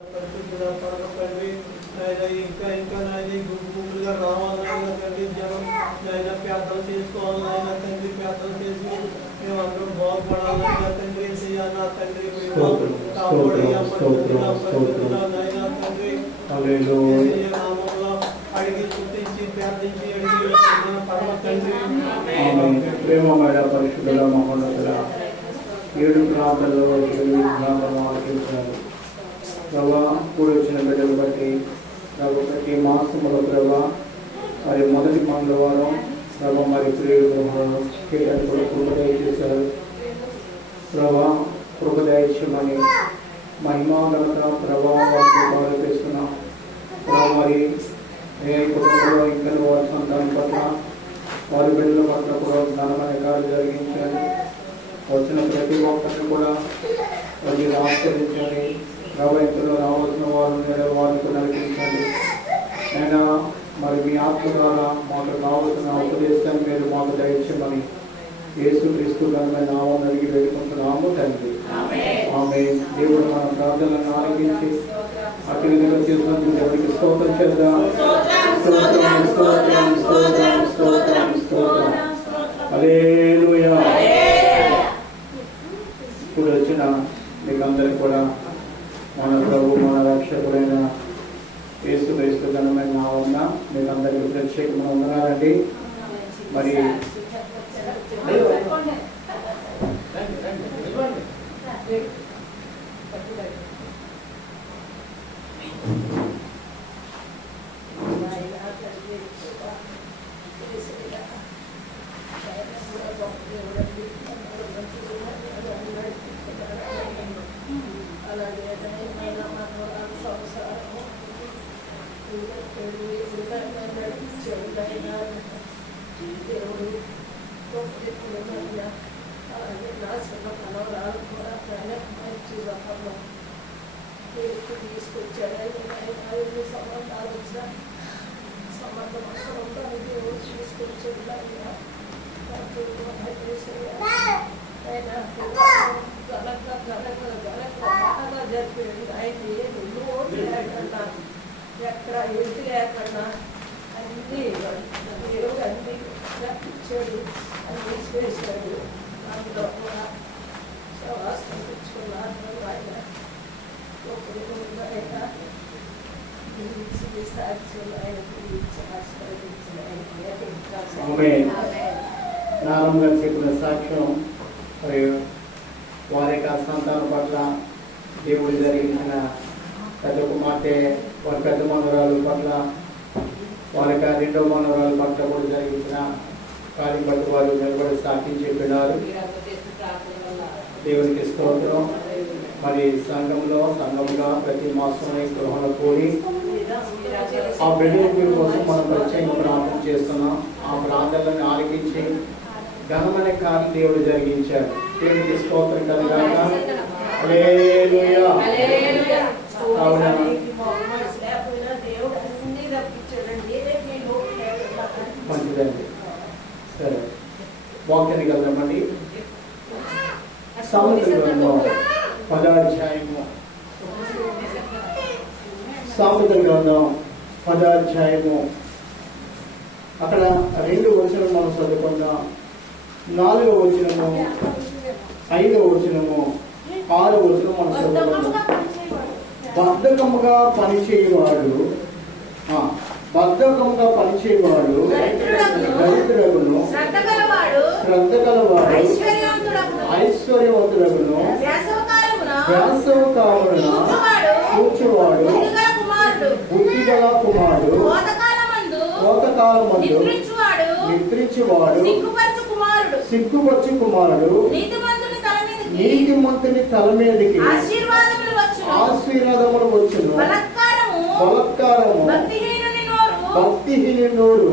పరిశుద్ధుడా పరమ తండ్రి, నాయన ఇంకా ఇంకా నాయన గుంపులుగా రావాలైనా తండ్రి, జనం నాయన ప్రార్థన చేసుకోవాలి నాయన తండ్రి, ప్రార్థన చేసి మేమందరం బాగుపడాలైనా తండ్రి, నా తండ్రి నాయన తండ్రి నామంలో అడిగి స్తుతించి ప్రార్థించి అడిగి పరమ తండ్రి. ప్రేమమైన పరిశుద్ధుల మహోన్నతుల 7 ప్రాంతాల్లో 7 విజ్ఞాపనలు ఆలకించారు ప్రభా. కూడి వచ్చిన బిడ్డలు బట్టి ప్రభు ప్రతి మాసంలో ప్రభా మరి మొదటి మంగళవారం ప్రభా మరి ప్రియులు కూడా కృపదయ చేశారు ప్రభా. కృపదయమని మహిమాగత ప్రభావాన్ని ఆరోపిస్తున్నాం ప్రభా. మరి ఏ కుటుంబంలో ఇంకా వారి సంతానం పట్ల వారి బిడ్డల పట్ల కూడా ఘనమైన కార్యం జరిగించాలి. వచ్చిన ప్రతి ఒక్కరిని కూడా మీరు ఆస్వాదించాలి ప్రభా. ఇంట్లో రావాల్సిన వారిని నడిపించండి అయినా మరి మీ ఆత్మ ద్వారా మాకు కావాల్సిన ఉపదేశాన్ని మీరు మాకు దయచేయమని యేసుక్రీస్తు ఘనమైన నామం అడిగి వేడుకుంటున్నాము తండ్రి. ఆమె దేవుడు మన ప్రార్థనలను ఆలకించి అటు విధంగా చేసినందుకు దేవుడికి స్తోత్రం చేద్దాం. స్తోత్రం స్తోత్రం స్తోత్రం స్తోత్రం స్తోత్రం హల్లెలూయా. ఇప్పుడు వచ్చిన మీకందరికీ కూడా మన ప్రభు మన రక్షకుడైన యేసుక్రీస్తు ఘనమైన నామమున మీకందరికీ ప్రత్యేకమైన వందనాలండి. మరి ఎక్కడ ఏది లేకుండా అన్ని అన్ని ఇచ్చాడు, అన్ని చేశాడు. అందులో కూడా సవాసం తెచ్చుకున్నాను ఆయన ఆయన సాక్షులు ఆయన నారంగా చెప్పిన సాక్ష్యం మరియు వారి యొక్క సంతానం పట్ల దేవుడు జరిగించిన పెద్ద కుమార్తె వారి పెద్ద మనవరాలు పట్ల వారి యొక్క 2వ మనవరాలు పట్ల కూడా జరిగించిన కార్యం బట్టి వారు నిలబడి సాక్షి చెప్పినారు. దేవునికి స్తోత్రం. మరి సంఘంగా ప్రతి మాసం గృహంలో కూడి ఆ బిడ్డల కోసం మనం ప్రత్యేకంగా ప్రార్థన చేస్తున్నాం. ఆ ప్రార్థనలను ఆలకించి ఘనమైన కార్యం దేవుడు జరిగించారు. దేవునికి స్తోత్రం కలగాక. హల్లెలూయా. మంచిదండి. సరే, వాక్యానికి వెళ్దామండి. సామెతల గ్రంథం 10వ అధ్యాయము. సామెతల గ్రంథం 10వ అధ్యాయము. అక్కడ 2 వచనం మనం చదువుకుందాం. 4వ వచనము, 5వ వచనము, 6వ వచనం మనం చదువుకుందాం. బద్ధకముగా పనిచేయవాడు దరిద్రుడును, శ్రద్ధ గలవాడు ఐశ్వర్యవంతుడును, వేసవకాలమున కూర్చువాడు బుద్ధిగల కుమారుడు, కోతకాలమందు నిద్రించువాడు సిగ్గుపరచు కుమారుడు, నీతిమంతుని తల మీదకి ఆశీర్వాదములు వచ్చును, బలత్కారము భక్తిహీనుని నోరు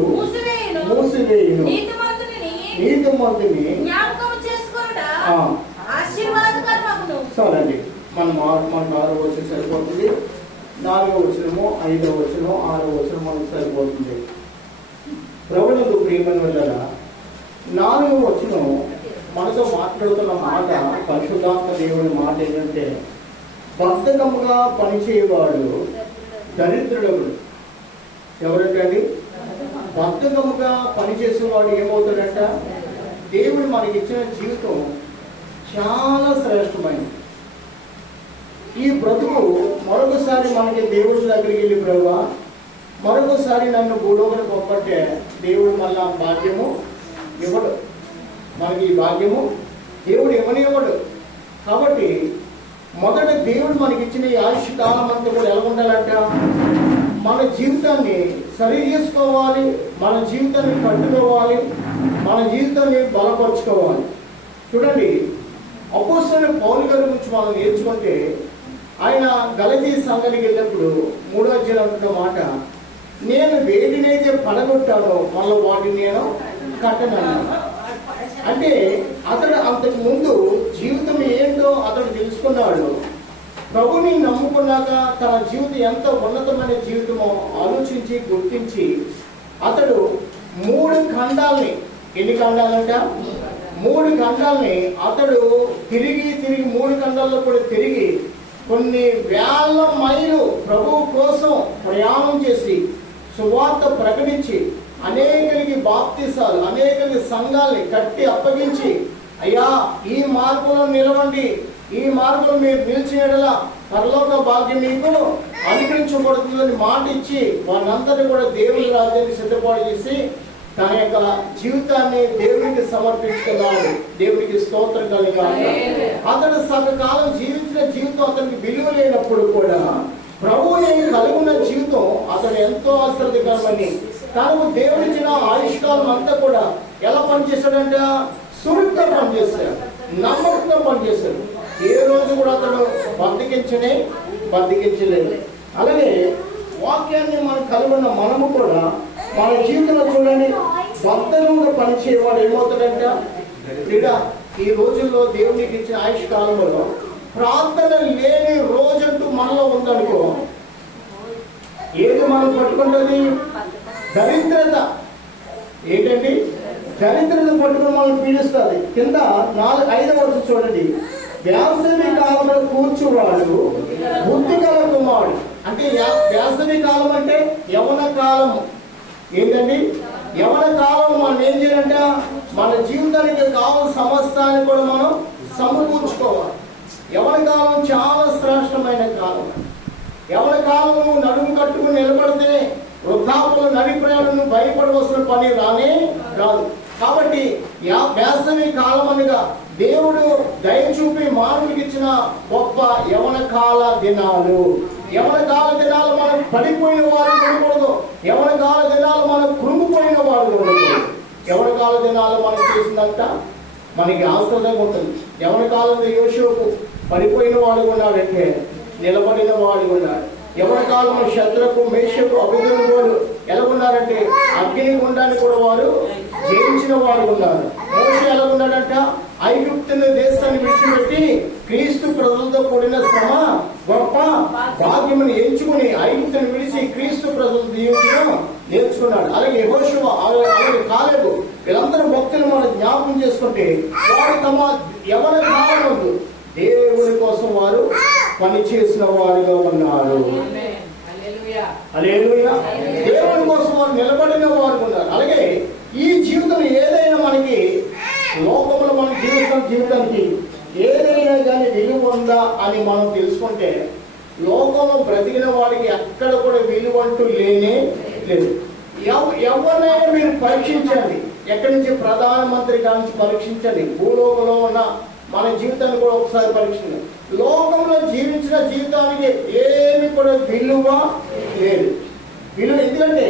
మూసివేయును, నీతిమంతుని చాలండి. మనం 6వ వచనం సరిపోతుంది. 4వ వచనము, 5వ వచనము, 6వ వచనం మనకు సరిపోతుంది. ప్రభువుకు ప్రియమైన వాళ్ళ 4వ వచనం మనతో మాట్లాడుతున్న మాట పరిశుద్ధాత్మ దేవుని మాట ఏంటంటే బద్ధకముగా పనిచేయవాడు దరిద్రుడు. ఎవరంటండి? బద్ధకముగా పనిచేసేవాడు ఏమవుతాడంట? దేవుడు మనకి ఇచ్చిన జీవితం చాలా శ్రేష్టమైనది. ఈ బ్రతుకు మరొకసారి మనకి దేవుడి దగ్గరికి వెళ్ళి, ప్రభువా మరొకసారి నన్ను భూలోకం పంపంటే దేవుడు మళ్ళా భాగ్యము ఇవ్వడు. మనకి ఈ భాగ్యము దేవుడు ఇవ్వనివ్వడు. కాబట్టి మొదట దేవుడు మనకి ఇచ్చిన ఈ ఆయుష్ కాలం అంతా కూడా ఎలా ఉండాలంట? మన జీవితాన్ని సరి చేసుకోవాలి, మన జీవితాన్ని కట్టుకోవాలి, మన జీవితాన్ని బలపరుచుకోవాలి. చూడండి, అపోస్తలుడైన పౌలు గారి గురించి మనం నేర్చుకుంటే, ఆయన గలతీ సంఘానికి వెళ్ళినప్పుడు 3వ అధ్యాయం అంటున్న మాట, నేను వేటినైతే పడగొట్టానో మళ్ళీ వాటిని నేను కట్టనన్నాను. అంటే అతడు అంతకు ముందు జీవితం ఏంటో అతడు తెలుసుకున్నాడు. ప్రభుని నమ్ముకున్నాక తన జీవితం ఎంత ఉన్నతమైన జీవితమో ఆలోచించి గుర్తించి అతడు 3 ఖండాల్ని, ఎన్ని ఖండాలంట? 3 ఖండాల్ని అతడు తిరిగి 3 ఖండాల్లో కూడా తిరిగి కొన్ని వేల మైలు ప్రభువు కోసం ప్రయాణం చేసి సువార్త ప్రకటించి అనేకరికి బాప్తిసాలు, అనేకరికి సంఘాల్ని కట్టి అప్పగించి, అయ్యా ఈ మార్గంలో నిలవండి, ఈ మార్గంలో మీరు నిలిచిన పరలోక భాగ్యం మీకు అనుగ్రహించబడుతుందని మాట ఇచ్చి వారందరినీ కూడా దేవుని రాజ్యానికి సిద్ధపాటు చేసి తన యొక్క జీవితాన్ని దేవునికి సమర్పించుకున్నాడు. దేవునికి స్తోత్రం కలుగాలి. అతడు సగకాలం జీవించిన జీవితం అతనికి విలువ లేనప్పుడు కూడా ప్రభువు కలుగున్న జీవితం అతడు ఎంతో ఆశ్చర్యకరమని తనకు దేవుడిచ్చిన ఆయుష్కాలం అంతా కూడా ఎలా పనిచేశాడంటే సురుగ్గా పనిచేశాడు, నమ్మకంగా పనిచేశాడు. ఏ రోజు కూడా అతడు బద్దకించలేదు. అలాగే వాక్యాన్ని మనం కలుగున్న మనము కూడా మన జీవితంలో చూడండి, బద్ధకంగా పనిచేయవాడు ఏమవుతాడంట? లేదా ఈ రోజుల్లో దేవునికి ఇచ్చిన ఆయుష్ కాలంలో ప్రార్థన లేని రోజంటూ మనలో ఉందనుకో, ఏది మనం పట్టుకుంటుంది? దరిద్రత. ఏంటండి? దరిద్రత పట్టుకుని మనం పీడిస్తుంది. కింద 5వ వచనం చూడండి, వేసవి కాలంలో కూర్చువాడు బుద్ధిగల కుమారుడు. అంటే వేసవి కాలం అంటే యవన కాలము. ఏంటండి? యవన కాలం మనం ఏం చేయాలంటే మన జీవితానికి కావాల్సిన సమస్తాన్ని కూడా మనం సమకూర్చుకోవాలి. యవన కాలం చాలా శ్రేష్టమైన కాలం. యవన కాలము నడుము కట్టుకుని నిలబడితే వృద్ధాపుల నడిప్రయాణను భయపడవలసిన పని రాదు. కాబట్టి వేసవి కాలం అనగా దేవుడు దయ చూపి మానవునికి ఇచ్చిన గొప్ప యవన కాల దినాలు. యవన కాల దినాలు మనం పడిపోయిన వారు ఉండకూడదు. యవన కాల దినాలు మనం కృంగిపోయిన వారు ఉండకూడదు. యవన కాల దినాలు మనం చేసినంత మనకి ఆశ్రదంగా ఉంటుంది. యవన కాలంలో యోషువకు పడిపోయిన వాడు ఉన్నాడంటే నిలబడిన వాడు ఉన్నాడు. యవన కాలంలో శత్రుకు, మేషకు, అభిధులు ఎలా ఉన్నారంటే అగ్ని గుండాన్ని కూడా వారు జయించిన వారు ఉన్నారు. మోషే ఎలా ఉన్నాడంట? ఐగుప్తుని దేశాన్ని విడిచిపెట్టి క్రీస్తు ప్రజలతో కూడిన శ్రమ గొప్ప భాగ్యమును ఎంచుకుని ఐగుప్తుని విడిచి క్రీస్తు ప్రజలు జీవించడం నేర్చుకున్నాడు. అలాగే యెహోషువ, అలాగే కాలేబు, వీళ్ళందరూ భక్తులు మనం జ్ఞాపకం చేసుకుంటే వారు తమ యవన కాలం దేవుడి కోసం వారు పనిచేసిన వారుగా ఉన్నారు. హల్లెలూయా. దేవుడి కోసం వారు నిలబడిన వారు ఉన్నారు. అలాగే ఈ జీవితం ఏదైనా మనకి లోకంలో మనం జీవితానికి ఏదైనా కానీ విలువ ఉందా అని మనం తెలుసుకుంటే లోకంలో బ్రతికిన వాడికి ఎక్కడ కూడా విలువ అంటూ లేనే లేదు. ఎవరినైనా మీరు పరీక్షించండి, ఎక్కడి నుంచి ప్రధానమంత్రి కానించి పరీక్షించండి, భూలోకంలో ఉన్న మన జీవితాన్ని కూడా ఒకసారి పరీక్షించండి. లోకంలో జీవించిన జీవితానికి ఏమి కూడా విలువ లేదు. విలువ ఎందుకంటే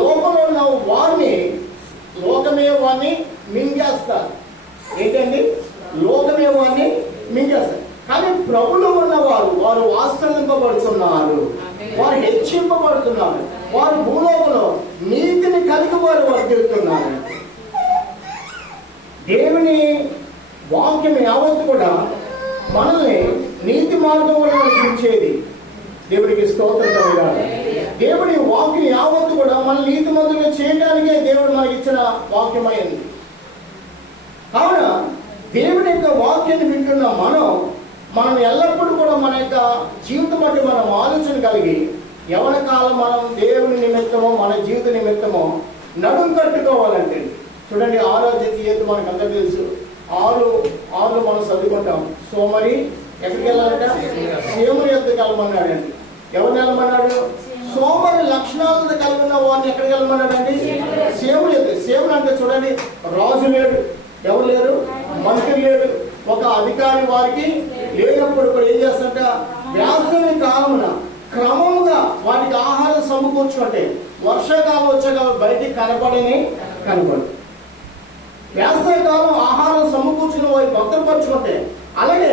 లోకంలో ఉన్న వారిని లోకమే వారిని మింగేస్తారు. ఏంటండి? లోకమే వారిని మింగేస్తారు. కానీ ప్రభులో ఉన్నవారు వారు ఆశ్రయింపబడుతున్నారు, వారు హెచ్చింపబడుతున్నారు, వారు భూలోకంలో నీతిని కలిగి వారు వర్తిస్తున్నారు. దేవుని వాక్యం యావత్తు కూడా మనల్ని నీతి మార్గంలో నడిపించేది. దేవుడికి స్తోత్రం కలగాలి. దేవుడి వాక్యం యావత్తు కూడా మన నీతి మంతులుగా చేయడానికే దేవుడు మనకి ఇచ్చిన వాక్యమైంది. కావున దేవుని యొక్క వాక్యాన్ని వింటున్న మనం మనం ఎల్లప్పుడూ కూడా మన యొక్క జీవితం బట్టి మనం ఆలోచన కలిగి యవన కాలం మనం దేవుని నిమిత్తమో మన జీవిత నిమిత్తమో నడుం కట్టుకోవాలంటే చూడండి, ఆరోగ్య తీయత మనకు అందరూ తెలుసు. ఆరు మనం చదువుకుంటాం. సోమరి ఎక్కడికి వెళ్ళాలంట? సేముని యొద్దకు వెళ్ళమన్నాడండి. ఎవరిని వెళ్ళమన్నాడు? సోమరి లక్షణాలతో కలిగి ఉన్న వారిని ఎక్కడికి వెళ్ళమన్నాడు అండి? సేముని యొద్ద. సేముని అంటే చూడండి, రాజు లేడు, ఎవరు లేరు, మంత్రి లేడు, ఒక అధికారి వారికి లేనప్పుడు కూడా ఏం చేస్తారంట? వేసవి కాలమున క్రమముగా వాటికి ఆహారం సమకూర్చుకుంటే వర్షాకాలం వచ్చాక బయటికి కనపడదు. వేసవికాలం ఆహారం సమకూర్చుని వారి భద్రపరచుకుంటే, అలాగే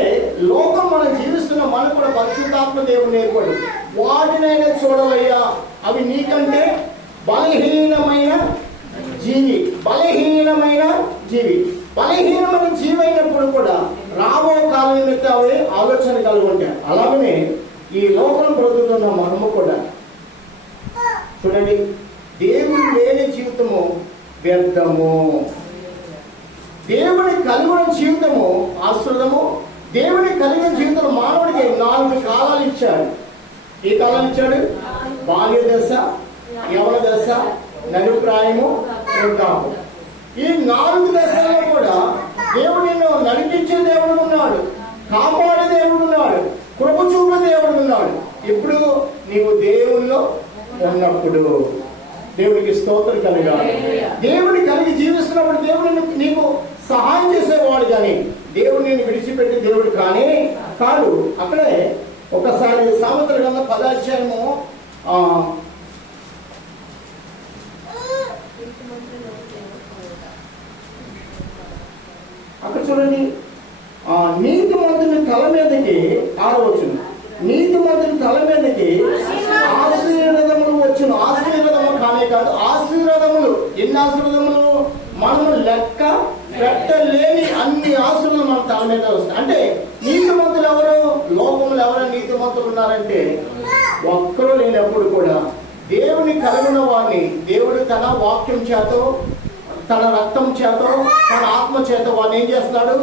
లోకం మనం జీవిస్తున్న మనకు కూడా పరిశుద్ధాత్మ దేవుడు నేర్పడు. వాటినైనా చూడవయ్యా, అవి నీకంటే బలహీనమైన జీవి. బలహీనమైన జీవి అయినప్పుడు కూడా రాబో కాలం నిమిత్తం అవి ఆలోచన కలిగి ఉంటాయి. అలాగనే ఈ లోకం బ్రతుకుతున్న మనము కూడా చూడండి, దేవుడు లేని జీవితము వ్యర్థము, దేవుని కలిగిన జీవితము ఆశ్రదము. దేవుని కలిగిన జీవితం మానవుడికి 4 కాలాలు ఇచ్చాడు. ఏ కాలాలు ఇచ్చాడు? బాల్య దశ, యవన దశ, నలుప్రాయము, వృద్ధాప్యం. ఈ 4 దశల్లో కూడా దేవుడు నిన్ను నడిపించే దేవుడు ఉన్నాడు, కాపాడే దేవుడు ఉన్నాడు, కృప చూపే దేవుడు ఉన్నాడు. ఇప్పుడు నీవు దేవుల్లో ఉన్నప్పుడు దేవుడికి స్తోత్రం కలగాలి. దేవుని కలిగి జీవిస్తున్నప్పుడు దేవుడిని నీకు సహాయం చేసేవాడు, కానీ దేవుడు నేను విడిచిపెట్టి దేవుడు కాదు. అక్కడే ఒకసారి సామెతల గ్రంథం 10వ అధ్యాయము అక్కడ చూడండి, నీతిమంతుని తల మీదకి 6వ వచనం, నీతిమంతుని తల మీదకి ఆశీర్వాదములు వచ్చును. ఆశీర్వాదములు కానే కాదు, ఆశీర్వాదములు. ఎన్ని ఆశీర్వాదములు? మనము లెక్క పెట్టలేని అన్ని ఆశీర్వాదాలు మన తల మీద వస్తాయి. అంటే నీతిమంతులు ఎవరు? లోకములు ఎవరైనా నీతిమంతులు ఉన్నారంటే ఒక్కరూ లేనప్పుడు కూడా దేవుని కలిగిన వారిని దేవుడు తన వాక్యం చేతో, తన రక్తం చేతో, తన ఆత్మ చేత వాడిని ఏం చేస్తున్నాడు?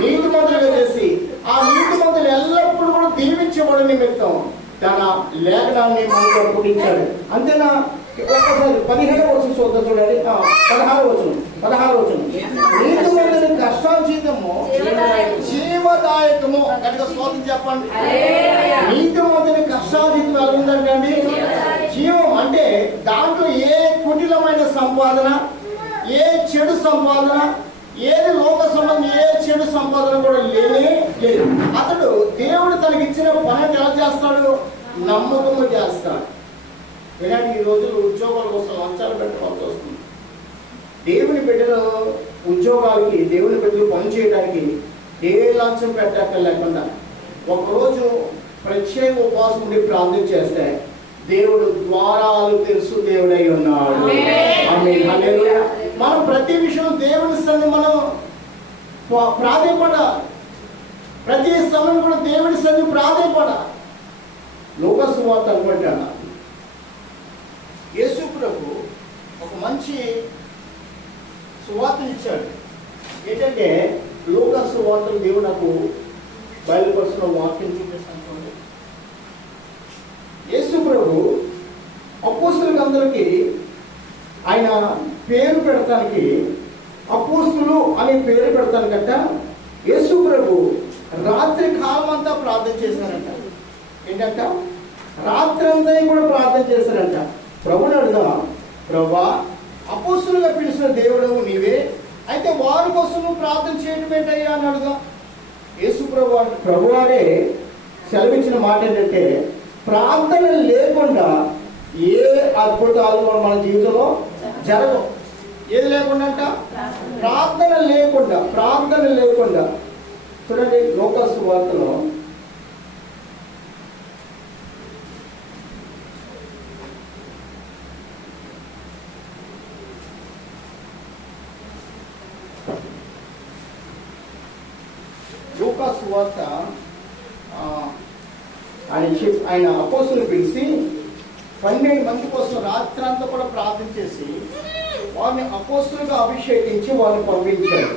నీతిమంతులుగా చేసి ఆ నీతిమంతులు ఎల్లప్పుడూ కూడా దీవించబడి నిమిత్తం తన లేఖనాన్ని మనతో పుట్టించాడు. అంతేనా? ఒక్కసారి 17వ వచనం చూద్దాం చూడండి. 16వ వచనం, నీతిమంతుని కష్టార్జితము జీవదాయకము. గట్టిగా స్తోత్రం చెప్పండి. నీతిమంతుని కష్టార్జితం ఎలా ఉందంటే అండి? జీవం. అంటే దాంట్లో ఏ కుటిలమైన సంపాదన, ఏ చెడు సంపాదన, ఏది లోక సంబంధం, ఏ చెడు సంపాదన కూడా లేదు. అతడు దేవుడు తనకిచ్చిన పని ఎలా చేస్తాడు? నమ్మకము చేస్తాడు. ఇలాంటి ఈ రోజులు ఉద్యోగాల కోసం లంచాలు పెట్టవలసి వస్తుంది. దేవుని బిడ్డలు ఉద్యోగాలకి, దేవుని బిడ్డలు పని చేయడానికి ఏ లంచం పెట్టక లేకుండా ఒకరోజు ప్రత్యేక ఉపవాసం ఉండి ప్రార్థన చేస్తే దేవుడు ద్వారాలు తెలుసు దేవుడై ఉన్నాడు. హల్లెలూయా. మనం ప్రతి విషయం దేవుని సన్నిధిలో మనం ప్రాధేయపడాలి. ప్రతి సమయం కూడా దేవుని సన్నిధిలో ప్రాధేయపడాలి. లోక సువార్త అనుకుంటాను, యేసు ప్రభు ఒక మంచి సువార్తను ఇచ్చాడు. ఏంటంటే లోక సువార్తను దేవుడు నాకు బయలుపరుస్తున్న వాక్యం చూపిస్తాను. యేసు ప్రభు అపోస్తలులకు అందరికీ ఆయన పేరు పెడతానికి, అపోస్తలు అనే పేరు పెడతానికంట యేసు ప్రభు రాత్రి కాలం అంతా ప్రార్థన చేశారంట. ఏంటంట? రాత్రి అంతా కూడా ప్రార్థన చేశారంట. ప్రభుని అడుగుదా, ప్రభా అపోస్తలుగా పిలిచిన దేవుడు నీవే, అయితే వారి కోసం నువ్వు ప్రార్థన చేయడం ఏంటయ్యా అని అడుగుదా. యేసు ప్రభువారే సెలవిచ్చిన మాట ఏంటంటే, ప్రార్థన లేకుండా ఏ అద్భుతాలు మన జీవితంలో జరగవు. ఏది లేకుండా అంట? ప్రార్థన లేకుండా. చూడండి లోక సువార్తలో సువార్త ఆయన అపోస్తలుని పిలిచి 12 మంది కోసం రాత్రంతా కూడా ప్రార్థన చేసి వారిని అపోస్తలుగా అభిషేకించి వారిని పంపించాడు.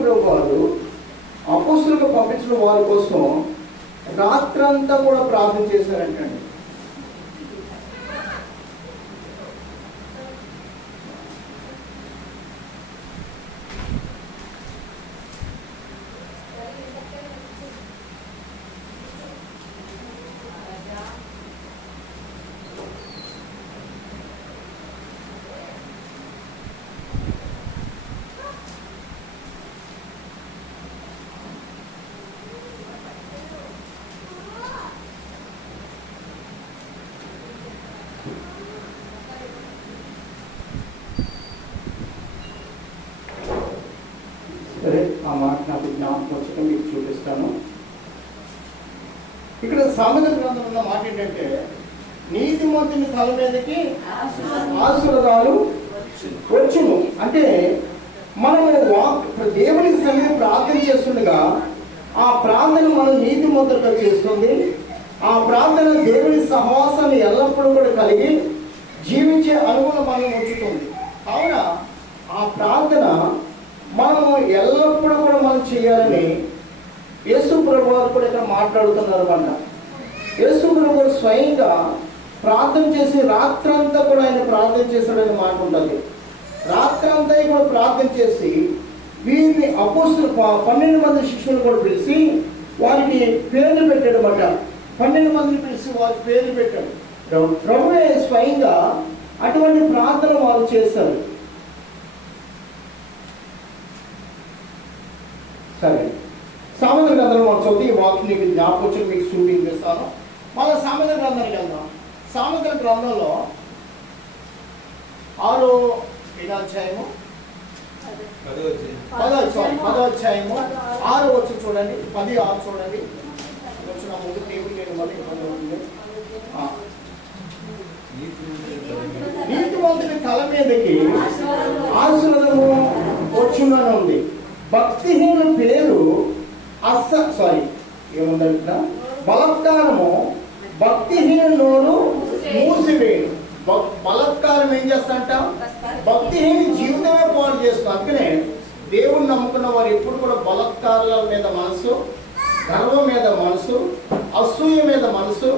యేసుప్రభు వారు అపోస్తులకు పంపించిన వారి కోసం రాత్రంతా కూడా ప్రార్థన చేశారంటండి. సరే, ఆ మాట నాకు జ్ఞాపకం వచ్చాక మీకు చూపిస్తాను. ఇక్కడ సామెతల గ్రంథంలో ఉన్న మాట ఏంటంటే, నీతిమంతుని తల మీదకి ఆశీర్వాదాలు వచ్చును. అంటే మనము దేవునికి సన్నిధిని ప్రార్థన చేస్తుండగా ఆ ప్రార్థన మనం నీతిమంతులుగా చేస్తుంది. ఆ ప్రార్థన దేవుని సహవాసాన్ని ఎల్లప్పుడూ కూడా కలిగి జీవించే అనుగుణం మనం ఉంచుతుంది. కావున ఆ ప్రార్థన మనము ఎల్లప్పుడూ కూడా మనం చేయాలని యేసు ప్రభు వారు కూడా ఇక్కడ మాట్లాడుతున్నారు అన్నమాట. యేసు ప్రభు వారు స్వయంగా ప్రార్థన చేసి రాత్రంతా కూడా ఆయన ప్రార్థన చేశాడని మాట ఉంటుంది. రాత్రంతా కూడా ప్రార్థన చేసి వీరిని అపోస్తులు 12 మంది శిష్యులు కూడా పిలిచి వారికి పేర్లు పెట్టాడు అన్నమాట. 12 మందిని పిలిచి వారికి పేర్లు పెట్టాడు. ప్రభువే స్వయంగా అటువంటి ప్రార్థన వారు చేశారు. సరే, సామెతల గ్రంథంలో మనం చదివి ఈ వాక్యం మీకు జ్ఞాపకం మీకు చూపిస్తాను. మళ్ళీ సామెతల గ్రంథానికి వెళ్దాం. సామెతల గ్రంథంలో 6వ అధ్యాయము 10వ అధ్యాయము 6వ వచనం చూడండి. 10:6 చూడండి. వచ్చిన ముందు టేబుల్ నేను మళ్ళీ నీతిమంతుని తల మీదకి ఆశీర్వాదము వచ్చునని ఉంది. భక్తిహీన పేరు ఏముందంట, బలత్కారము భక్తిహీన నోరు మూసివేయు. బలత్కారం ఏం చేస్తాంట, భక్తిహీన జీవితమే పాడు చేస్తుంది. అందుకనే దేవుణ్ణి నమ్ముకున్న వారు ఎప్పుడు కూడా బలత్కారాల మీద మనసు, గర్వం మీద మనసు, అసూయ మీద మనసు,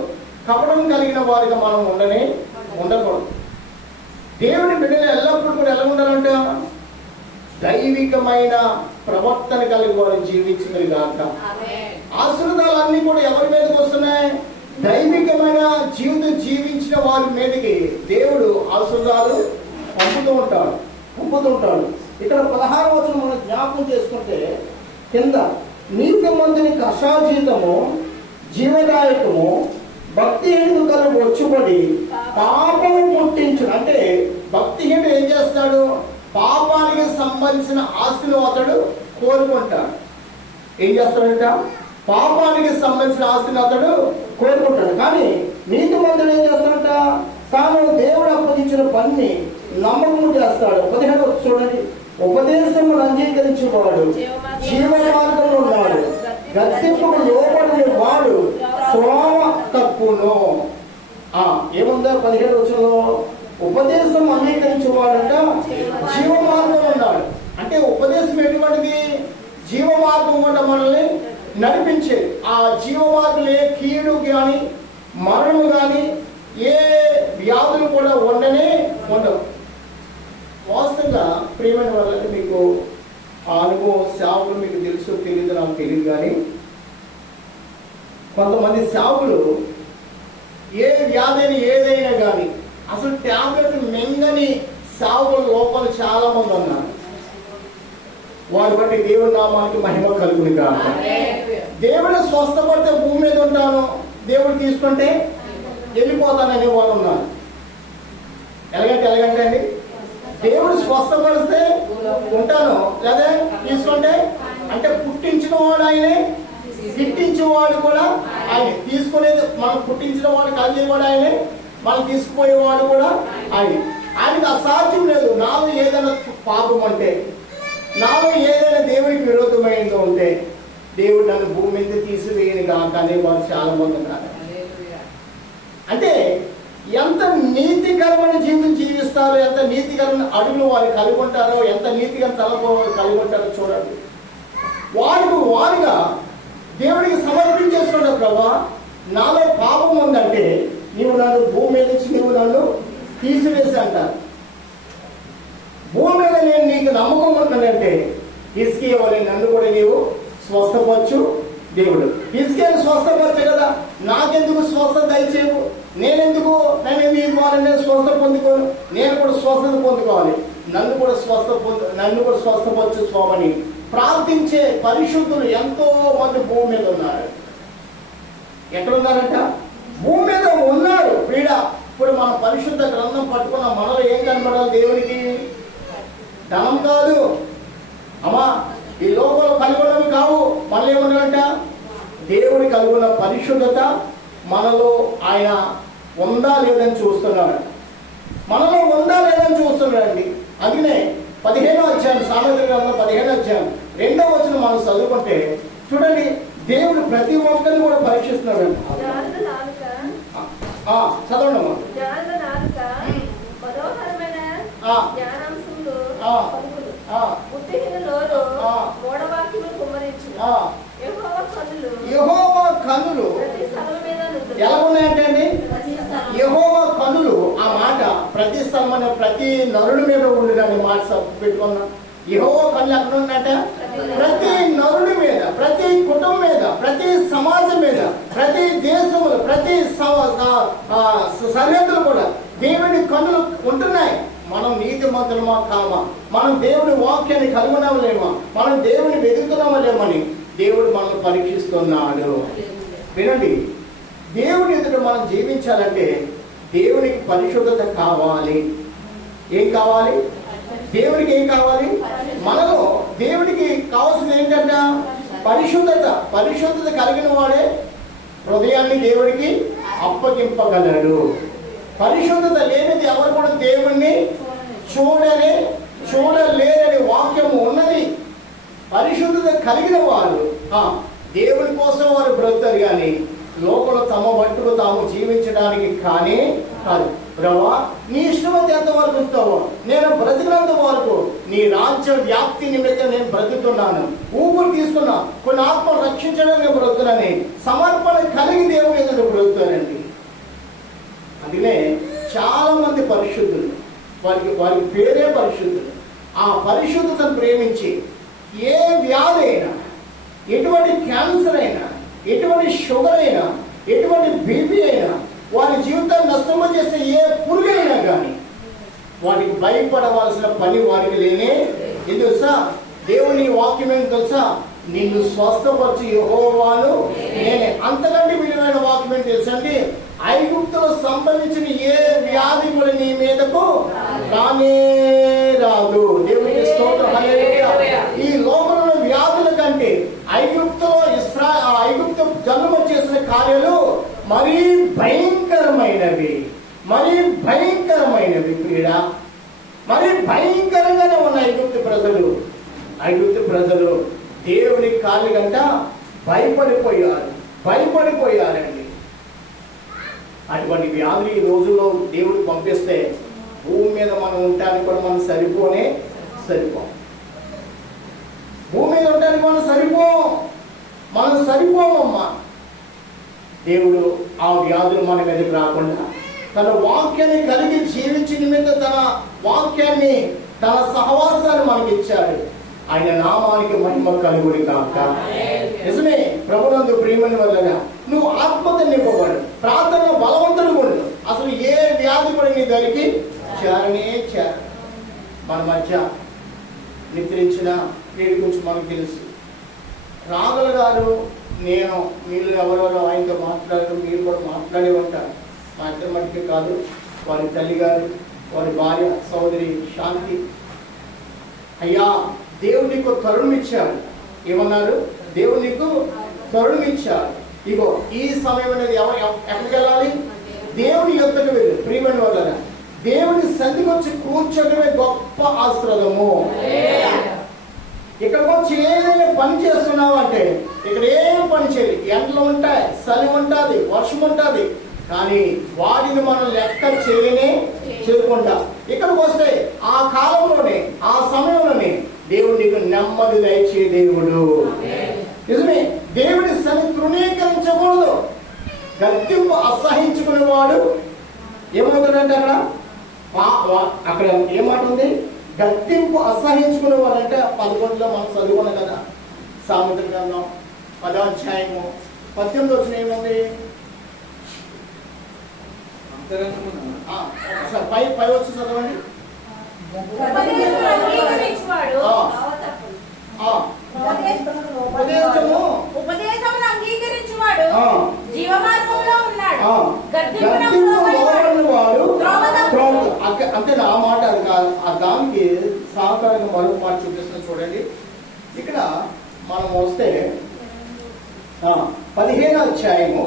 కపటం కలిగిన వారిగా మనం ఉండకూడదు. దేవుని బిడ్డలు ఎల్లప్పుడూ కూడా ఎలా ఉండాలంట, దైవికమైన ప్రవర్తన కలిగి వారు జీవించింది కాక. ఆశీర్వాదాలన్నీ కూడా ఎవరి మీదకి వస్తున్నాయి, దైవికమైన జీవితం జీవించిన వారి మీదకి దేవుడు ఆశీర్వాదాలు పంపుతూ ఉంటాడు. ఇక్కడ 16వ వచనం మనం జ్ఞాపకం చేసుకుంటే కింద, నీతిమంతుని కషాజీతము జీవదాయకము భక్తిహీనుడు కలుగు వచ్చుబడి పాపము పుట్టించును. అంటే భక్తిహీనుడు ఏం చేస్తాడు, పాపానికి సంబంధించిన ఆస్తిని అతడు కోరుకుంటాడు. ఏం చేస్తాడంట, పాపానికి సంబంధించిన ఆస్తిని అతడు కోరుకుంటాడు. కానీ నీతిమంతుడు ఏం చేస్తాడంట, తాను దేవుడు అప్పగించిన పని నమ్మకము చేస్తాడు. 17 చూడండి. ఉపదేశము అంగీకరించేవాడు జీవ మార్గంలో ఉన్నాడు, గద్దెంపుకు లోబడిన వాడు త్రోవ తప్పును. ఏముందా 17 వచనంలో, ఉపదేశం అంగీకరించేవాడంట జీవ మార్గంలో ఉన్నాడు. అంటే ఉపదేశం ఎటువంటిది, జీవ మార్గం కూడా మనల్ని నడిపించేది. ఆ జీవ మార్గం ఏ కీడు కానీ మరణము కానీ ఏ వ్యాధులు కూడా ఉండవు. వాస్తవంగా ప్రియమైన వాళ్ళకి మీకు ఆ అనుభవం సేవకులు మీకు తెలుసు తెలియదు నాకు తెలియదు, కానీ కొంతమంది సేవకులు ఏ వ్యాధి ఏదైనా కానీ అసలు ట్యాబ్లెట్ మింగని సేవకుల లోపల చాలా మంది ఉన్నారు. వారి బట్టి దేవుడి నామానికి మహిమ కలుగుని కాదు. దేవుడు స్వస్థపడితే భూమి మీద ఉంటాను, దేవుడు తీసుకుంటే వెళ్ళిపోతాననే వాళ్ళు ఉన్నారు. ఎలాగంటే అండి, దేవుడు స్వస్థపడిస్తే ఉంటాను, లేదా తీసుకుంటే అంటే పుట్టించిన వాడు ఆయనే, తిట్టించేవాడు కూడా ఆయనే, తీసుకునేది మనం పుట్టించిన వాడు కలిగేవాడు ఆయనే, మనం తీసుకుపోయేవాడు కూడా ఆయనకి అసాధ్యం లేదు. నాలో ఏదైనా పాపం అంటే, నాలో ఏదైనా దేవుడికి విరోధమైనది ఉంటే దేవుడు నన్ను భూమి మీద తీసివేయని కాక అనే వారు చాలా మంది ఉన్నారు. అంటే ఎంత నీతికరమైన జీవితం జీవిస్తారో, ఎంత నీతికరమైన అడుగులు వారు కలిగి ఉంటారో, ఎంత నీతిగా తలపు కలిగి ఉంటారో చూడండి. వారుగా దేవుడికి సమర్పించేసుకున్నాడు. ప్రభా, నాలో పాపం ఉందంటే నీవు నన్ను భూమి మీద నుంచి నీవు నన్ను తీసివేసి అంటారు. భూమి మీద నేను నీకు నమ్మకం ఉంటుందంటే హిజ్కియా వలె నన్ను కూడా నీవు స్వస్థపరచు దేవుడు. హిజ్కియాను స్వస్థపరచు కదా, నాకెందుకు స్వస్థత దయచేవు? నేను స్వస్థ పొందుకోను, నేను కూడా స్వస్థత పొందుకోవాలి, నన్ను కూడా స్వస్థపరచు స్వామిని ప్రార్థించే పరిశుద్ధులు ఎంతో మంది భూమి మీద ఉన్నారు. ఎక్కడున్నారంట? భూమి మీద ఉన్నారు. పీడ. ఇప్పుడు మనం పరిశుద్ధ గ్రంథం పట్టుకున్న మనలో ఏం కనబడాలి? దేవునికి ధనం కాదు అమ్మా, ఈ లోపల కలుగున్నవి కావు. మనలో ఏమన్నాడంట? దేవుడి కలుగున్న పరిశుద్ధత మనలో ఆయన ఉందా లేదని చూస్తున్నాడు. మనలో ఉందా లేదని చూస్తున్నాడండి. అందుకనే 15వ అధ్యాయం, సామెతల గ్రంథం 15వ అధ్యాయం 2వ వచనం మనం చదువుకుంటే చూడండి, దేవుడు ప్రతి ఒక్కరిని కూడా పరీక్షిస్తున్నాడు. చదవండి అమ్మా. యెహోవా కన్నులు ఎలా ఉన్నాయంటే అండి, యెహోవా కన్నులు, ఆ మాట ప్రతి స్థలమైన ప్రతి నరుడి మీద ఉండునని మాట పెట్టుకున్నాం. యెహోవా కన్నులు ఎక్కడ ఉన్నట? ప్రతి నరుడి మీద, ప్రతి కుటుంబం మీద, ప్రతి సమాజం మీద, ప్రతి దేశంలో, ప్రతి సరిహద్దులు కూడా దేవుని కన్నులు ఉంటున్నాయి. మనం నీతిమంతులమా కామా, మనం దేవుని వాక్యాన్ని కనుగొనలేమా, మనం దేవుని వెతుకుతున్నామా లేమని దేవుడు మనల్ని పరీక్షిస్తున్నాడు. వినండి, దేవుని ఎదుట మనం జీవించాలంటే దేవునికి పరిశుద్ధత కావాలి. ఏం కావాలి? దేవునికి ఏం కావాలి? మనలో దేవునికి కావాల్సింది ఏంటంటే పరిశుద్ధత. పరిశుద్ధత కలిగిన వాడే హృదయాన్ని దేవుడికి అప్పగింపగలడు. పరిశుద్ధత లేనిది ఎవరు కూడా దేవుణ్ణి చూడలేరని వాక్యము ఉన్నది. పరిశుద్ధత కలిగిన వారు దేవుని కోసం వారు బ్రతుకుతారు, కానీ లోపల తమ మట్టుకు తాము జీవించడానికి కానీ కాదు. ప్రభా, నీ ఇష్టమైతే ఎంతవరకు ఉంచుతావో, నేను బ్రతికినంత వరకు నీ రాజ్య వ్యాప్తి నిమిత్తం నేను బ్రతుకుతున్నాను, ఊపిరి తీసుకున్నా, కొన్ని ఆత్మలు రక్షించడానికి నేను బ్రతుకున్నానని సమర్పణ కలిగి దేవుని ఎదుట బ్రతుకుతారండి. అందుకనే చాలా మంది పరిశుద్ధులు, వారికి పేరే పరిశుద్ధులు. ఆ పరిశుద్ధతను ప్రేమించి ఏ వ్యాధి అయినా, ఎటువంటి క్యాన్సర్ అయినా, ఎటువంటి షుగర్ అయినా, ఎటువంటి బీపీ అయినా, వారి జీవితాన్ని నష్టం చేసే ఏ పురుగైనా కానీ వాటికి భయపడవలసిన పని వారికి లేనే. తెలుసా, దేవుని వాక్యం ఏం తెలుసా? నిన్ను స్వస్థపరచు యెహోవాను నేనే. అంతకంటే విలువైన వాక్యం ఏం తెలుసా అండి? ఐగుప్తులో సంభవించిన ఏ వ్యాధి కూడా నీ మీదకు రానే రాదు. దేవునికి స్తోత్రం, హల్లెలూయా. ఈ లోకంలో వ్యాధుల కంటే ఐగుప్తులో ఐగుప్తు జన్మ చేసిన కార్యాలు మరీ భయంకరమైనవి, పీడ మరి భయంకరంగానే ఉన్న ఐగుప్తు ప్రజలు దేవుని కాళ్ళు గంట భయపడిపోయారండి. అటువంటి వ్యాధులు ఈ రోజుల్లో దేవుడు పంపిస్తే భూమి మీద మనం ఉండటానికి కూడా మనం సరిపోం. భూమి మీద ఉండటానికి మనం సరిపోమమ్మా. దేవుడు ఆ వ్యాధులు మన మీదకి రాకుండా తన వాక్యాన్ని కలిగి జీవించి నిమిత్తం తన వాక్యాన్ని, తన సహవాసాన్ని మనకి ఇచ్చాడు. ఆయన నామానికి మహిమ కలుగుడి కాక. నిజమే, ప్రభునందు ప్రియమని వల్లగా నువ్వు ఆత్మతో నింపబడు, ప్రార్థన బలవంతుడు ఉండు. అసలు ఏ వ్యాధి కూడా నీ దగ్గరికి చేరనే. మన మధ్య నిద్రించిన వీడి గురించి మనకు తెలుసు. రాఘుల గారు, నేను, మీరు ఎవరెవరో ఆయనతో మాట్లాడారు, మీరు కూడా మాట్లాడే ఉంటారు. మా ఇద్దరి మట్టికి కాదు, వారి తల్లి గారు, వారి భార్య సోదరి శాంతి. అయ్యా, దేవుడు నీకు తరుణం ఇచ్చాడు. ఏమన్నారు? దేవుడు నీకు తరుణం ఇచ్చాడు. ఇగో ఈ సమయం అనేది ఎక్కడికి వెళ్ళాలి? దేవుని యొద్దకు వెళ్ళు. ప్రియమైన వాళ్ళ దేవుని సన్నిధికి వచ్చి కూర్చోడమే గొప్ప ఆశీర్వాదము. ఇక్కడికి వచ్చి ఏదైనా పని చేస్తున్నావు అంటే ఇక్కడ ఏం పని చేయాలి? ఎండలు ఉంటాయి, చలి ఉంటుంది, వర్షం ఉంటుంది, కానీ వాటిని మనం లెక్క చేయకుండా ఇక్కడికి వస్తే ఆ కాలంలోనే, ఆ సమయంలోనే దేవుడు నీకు నెమ్మది దయచే దేవుడు. నిజమే, దేవుడి సన్ని తృణీకరించకూడదు. గద్దింపు అసహించుకునేవాడు ఏమవుతాడంటే అక్కడ ఏమాట ఉంది? గద్దింపు అసహించుకునేవాడంటే 11లో మనం చదువుకున్నాం కదా, సామెతల గ్రంథం 10వ అధ్యాయము 18 వచ్చిన ఏముంది? పై వచ్చి చదవండి. ఉపదేశమును అంగీకరించువాడు జీవమార్గంలో ఉన్నాడు. అంటే ఆ మాట అది కాదు, దానికి సహకారంగా మరొక మాట చూపిస్తున్నా చూడండి. ఇక్కడ మనం వస్తే 15వ అధ్యాయము,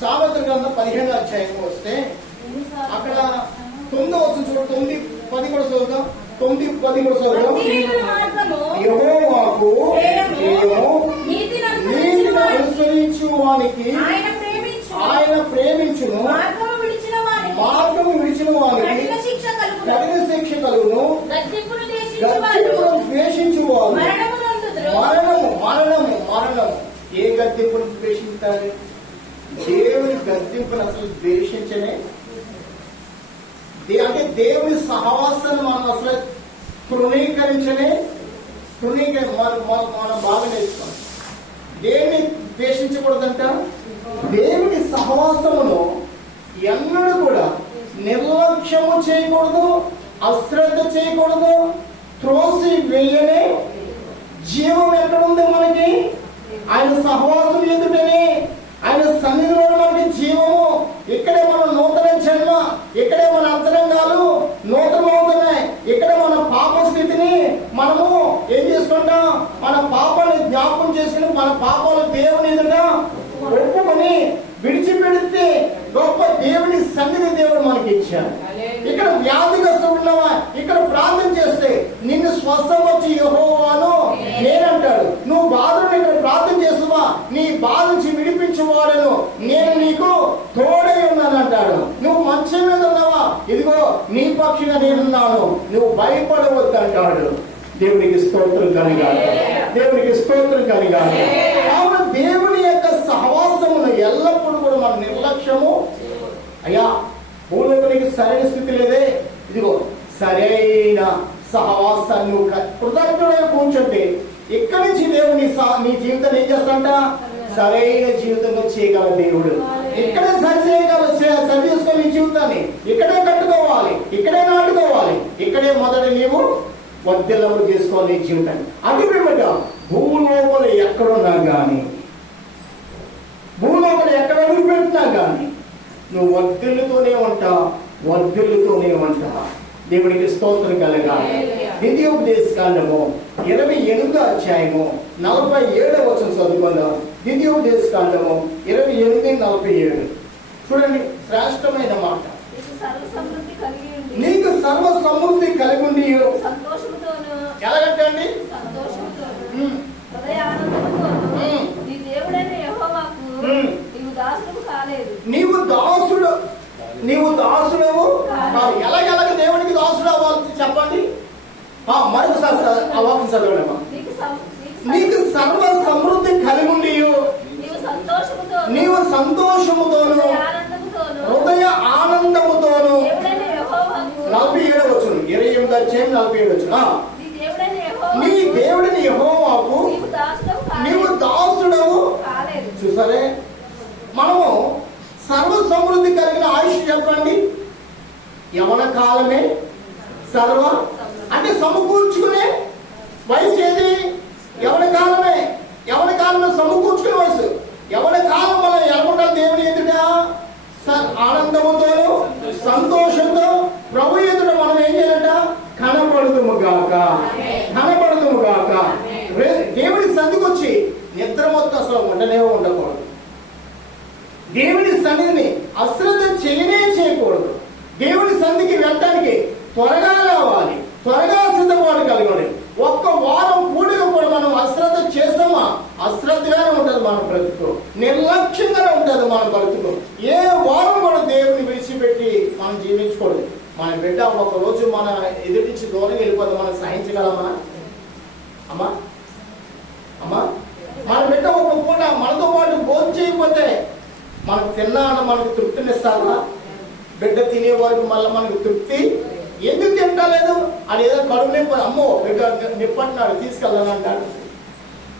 సామెతల గ్రంథం 15వ అధ్యాయము వస్తే అక్కడ 9 వచ్చిన చూడండి. 9, 10 కూడా చదువుతాం. 9, 10 కూడా చదువుతాం. యెహోవాకు నీతిని అనుసరించు వానికి ఆయన ప్రేమించును, మార్గము విడిచిన వానికి కఠిన శిక్ష కలుగును. గద్దింపును ద్వేషించు వారు మరణము. ఏ గద్దింపును ద్వేషించాలి? దేవుని గద్దింపును అసలు ద్వేషించనే, అంటే దేవుని సహవాసాన్ని మనం అసలు తృణీకరించనే. మనం బాగా నేర్చుకోవాలి. దేవుని ద్వేషించకూడదంట. దేవుని సహవాసమును ఎన్నడూ కూడా నిర్లక్ష్యము చేయకూడదు, అశ్రద్ధ చేయకూడదు, త్రోసి వేయనే. జీవం ఎక్కడుంది మనకి? ఆయన సహవాసం ఎదుటనే, ఆయన సన్నిధిలో మనకి జీవము. ఇక్కడే మన నూతన జన్మ, ఇక్కడే మన అంతరంగాలు నూతనమవుతున్నాయి. ఇక్కడే మన పాప స్థితిని మనము ఏం చేసుకుంటాం? మన పాపాన్ని జ్ఞాపకం చేసుకుని మన పాపాలు దేవుని ఎదుట ఒప్పుకొని విడిచిపెడితే గొప్ప దేవుని సన్నిధి దేవుడు మనకి ఇచ్చాడు. ఇక్కడ వ్యాధిగ్రస్తులు ఉన్నావా? ఇక్కడ ప్రార్థన చేస్తే నిన్ను స్వస్థపరిచి యెహోవాను నేనంటాడు. నువ్వు బాధను ఇక్కడ ప్రార్థన చేస్తువా? నీ బాధ నుంచి విడిపించువాడను నేను నీకు తోడై ఉన్నాను అంటాడు. నువ్వు మంచం మీద ఉన్నావా? ఇదిగో నీ పక్షిగా నేనున్నాను, నువ్వు భయపడవద్దు అంటాడు. దేవునికి స్తోత్రం కలిగాలి, దేవునికి స్తోత్రం కలిగాలి. కావున దేవుని యొక్క సహవాసమును ఎల్లప్పుడూ కూడా మన నిర్లక్ష్యము. అయ్యా భూలోకానికి సరైన స్థితి లేదే, ఇదిగో సరైన సహవాసాన్ని కృతజ్ఞుడైన కూర్చుంటే ఇక్కడి నుంచి దేవుడు నీ జీవితాన్ని ఏం చేస్తాంట? సరైన జీవితంగా చేయగల దేవుడు. ఇక్కడే సరి చేసుకొని నీ జీవితాన్ని ఇక్కడే కట్టుకోవాలి, ఇక్కడే నాటుకోవాలి, ఇక్కడే మొదట నీవు వర్ధిల్లము చేసుకోవాలి నీ జీవితాన్ని. అది ఏమిట? భూలోపల ఎక్కడున్నా కానీ, భూలోపల ఎక్కడ అడుగు పెట్టినా కానీ నువ్వు వర్ధిల్లుతూనే ఉంటా. దేవుడికి స్తోత్రం కలగాలి. ద్వితీయోపదేశకాండము 28వ అధ్యాయము 47వ వచనం చదువుకుందాం. ద్వితీయోపదేశకాండము 28:47 చూడండి, శ్రేష్టమైన మాట. నీకు సర్వ సమృద్ధి కలిగి ఉండి ఎలాగంటండి? నీవు దాసుడవు. ఎలాగెలాగ దేవునికి దాసుడు అవ్వాలి చెప్పండి. మరొకసారి ఆ వాక్యం చదవడమా? నీకు సర్వ సమృద్ధి కలిగి ఉండి నీవు సంతోషముతోను హృదయ ఆనందముతోను. 47 వచ్చును, 28వ అధ్యాయం 47 వచ్చును. నీ దేవుడిని యెహోవాకు నీవు దాసుడవు. చూసారే, మనము సర్వ సమృద్ధి కలిగిన ఆయుష్ చెప్పండి. యవన కాలమే సర్వ, అంటే సమకూర్చుకునే వయసు ఏది? యవన కాలమే. యవన కాలంలో సమకూర్చుకునే వయసు. యవన కాలం మనం ఎలాగుంటాం? దేవుని ఎదుట ఆనందముతోను సంతోషంతో ప్రభు ఎదుట మనం ఏం చేయాలంట? కనపడుదుము గాక. దేవుడి సన్నిధికి వచ్చి నిద్ర మొత్తం అసలు ఉండకూడదు. దేవుని సన్నిధిని అశ్రద్ధ చేయకూడదు. దేవుని సన్నిధికి వెళ్ళటానికి త్వరగా రావాలి, త్వరగా సిద్ధపాటు కలిగి. ఒక్క వారం పూడిగా కూడా మనం అశ్రద్ధ చేసామా? అశ్రద్ధగానే ఉంటుంది మన బ్రతుకు, నిర్లక్ష్యంగానే ఉంటుంది మన బ్రతుకు. ఏ వారం కూడా దేవుని విడిచిపెట్టి మనం జీవించకూడదు. మన బిడ్డ ఒక రోజు మన ఎదుటించి దూరం వెళ్ళిపోతే మనం సహించగలమా? అమ్మా అమ్మా మన బిడ్డ ఒక పూట మనతో పాటు భోజనం చేయకపోతే మనకు తిన్నాను మనకు తృప్తినిస్తారా? బిడ్డ తినే వరకు మళ్ళీ మనకు తృప్తి ఎందుకు తింటలేదు? అది ఏదో కడుపు నింప అమ్మో బిడ్డ నిప్పంటున్నాడు తీసుకెళ్ళాలంటాడు,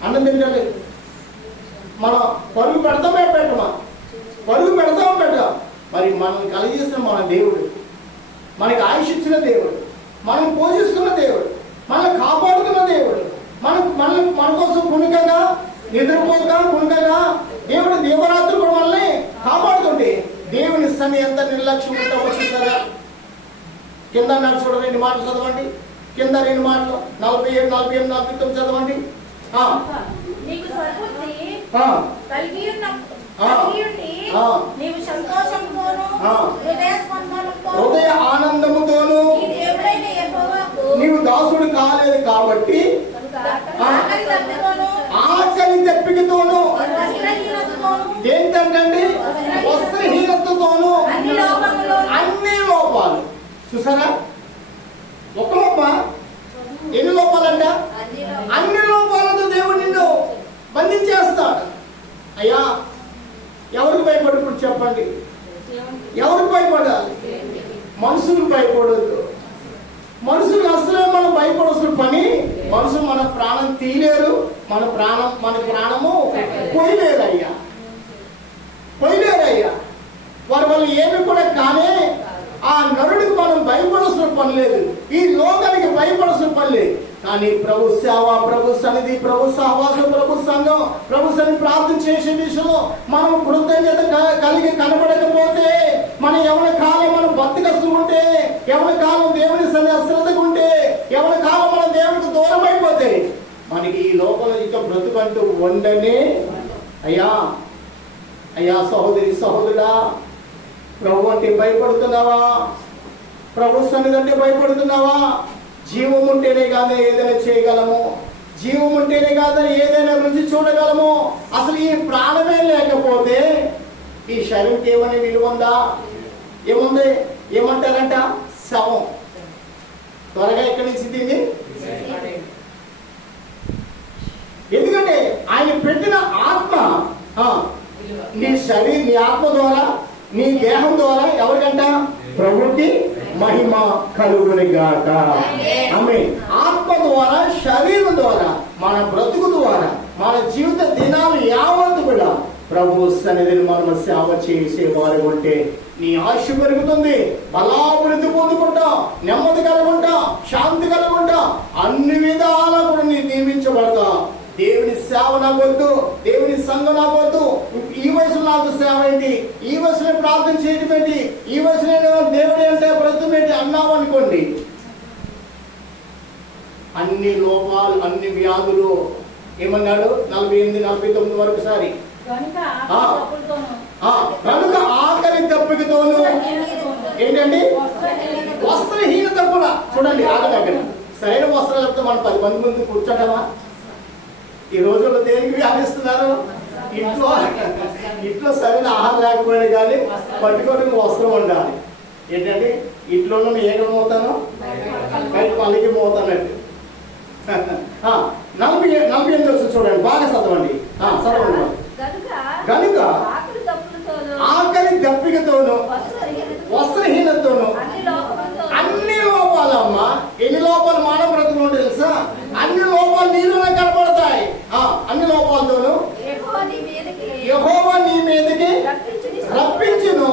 అన్నం తింటలేదు. మనం పరుగు పెడతామే పెట్టమా? పరుగు పెడతాం పెట్టాం. మరి మనం కలిగిస్తున్న మన దేవుడు, మనకి ఆయుష్ ఇచ్చిన దేవుడు, మనం పోషిస్తున్న దేవుడు, మనల్ని కాపాడుతున్న దేవుడు, మన కోసం కునుకగా నిద్రపోక కునుకగా దేవుడు దేవరాత్రులు కూడా మనల్ని కాపాడుతుంటే దేవుని సన్ని ఎంత నిర్లక్ష్యం ఉంటామో చూసారా? కింద చూడ 2 మాటలు చదవండి, కింద 2 మాటలు 47, 48, 49 చదవండి. నీకు సద్బుద్ధి కలిగి ఉండి నీవు సంతోషంతోను హృదయ ఆనందముతోను నీవు దాసుడు కాలేదు కాబట్టి ఆకలి దప్పికతోను ఏంటంటే వస్త్రహీనతతోను అన్ని లోపాలు. చూసారా? ఒక లోప ఎన్ని లోపాలంట? అన్ని లోపాలతో దేవుడు నిన్ను బంధించేస్తాడు. అయ్యా ఎవరికి భయపడు? ఇప్పుడు చెప్పండి, ఎవరికి భయపడాలి? మనుషులకు భయపడద్దు. మనుషులు అసలే మనం భయపడాల్సిన పని. మనుషులు మన ప్రాణం తీయలేరు, మన ప్రాణము పోయలేరయ్యా, పోయలేరయ్యా. వారి వల్ల ఏమి కూడా కానీ ఆ నరుడికి మనం భయపడాల్సిన పని లేదు, ఈ లోకానికి భయపడాల్సిన పని లేదు. కానీ ప్రభు సేవ, ప్రభు సన్నిధి, ప్రభు సహవాసం, ప్రభు సంఘం, ప్రభు సన్నిధి ప్రార్థన చేసే విషయంలో మనం కృతజ్ఞత కలిగి కనబడకపోతే, మన ఎవరి కాలం మనం బతికస్తూ ఉంటే, ఎవరి కాలం దేవుని అశ్రద్ధగా ఉంటే, ఎవరి కాలం మనం దేవునికి దూరం అయిపోతే మనకి ఈ లోకంలో ఇంకా బ్రతుకంటూ ఉండనే. అయ్యా అయ్యా సహోదరి సహోదరుడా, ప్రభు అంటే భయపడుతున్నావా? ప్రభు సన్నిధి అంటే భయపడుతున్నావా? జీవం ఉంటేనే కాదు ఏదైనా చేయగలము, జీవం ఉంటేనే కాదు ఏదైనా రుచి చూడగలము. అసలు ఈ ప్రాణమే లేకపోతే ఈ శరీరంకి ఏమని విలువ ఉందా? ఏముంది? ఏమంటారంట? శవం. త్వరగా ఎక్కడి నుంచి దీన్ని? ఎందుకంటే ఆయన పెట్టిన ఆత్మ నీ శరీరం, నీ ఆత్మ ద్వారా, నీ దేహం ద్వారా ఎవరికంట? ప్రభుకి మహిమ కలుగుని గాక. ఆమేన్. ఆత్మ ద్వారా, శరీరం ద్వారా, మన బ్రతుకు ద్వారా, మన జీవిత దినాలు యావత్తు కూడా ప్రభు సన్నిధిని మనం సేవ చేసే వారు ఉంటే నీ ఆయుష్ పెరుగుతుంది, బలాభివృద్ధి పొందుకుంటా, నెమ్మది కలుగుంటా, శాంతి కలుగుంటా, అన్ని విధాలా కూడా నీ నియమించబడతా. దేవుని సేవ నాకు వద్దు, దేవుని సంఘం నాకు వద్దు, ఈ వయసులో నాకు సేవ ఏంటి, ఈ వయసులో ప్రార్థన చేయడం ఏంటి, ఈ వయసులో దేవుడి అంటే బ్రతుకు ఏంటి అన్నావు అనుకోండి, అన్ని లోపాలు, అన్ని వ్యాధులు. ఏమన్నాడు? 48, 49 వరకు సారి కనుక ఆకలి దప్పికతోను ఏంటండి? వస్త్రహీనత కూడా. చూడండి, దగ్గర సరైన వస్త్రాలు చెప్తే మనం 10 మంది ముందు కూర్చోటమా? ఈ రోజుల్లో దేనికి వ్యాపిస్తున్నారు? ఇంట్లో సరైన ఆహారం లేకపోయినా కానీ పట్టుకోవడానికి వస్త్రం ఉండాలి. ఏంటంటే ఇంట్లో ఏకం మోతాను, బయట పల్లికి మోతానండి. 48 వస్తుంది చూడండి, బాగా చదవండి, చదవండి. కనుక ఆకలి దప్పికతోను వస్త్రహీనతోను అన్ని లోపాలమ్మా. ఎన్ని లోపాలు మానవ బ్రతుకులు ఉంటే తెలుసా? అన్ని లోపాలు నీలోనే కనపడతాయి. అన్ని లోపాలతోను యెహోవా నీ మీదకి రప్పించును,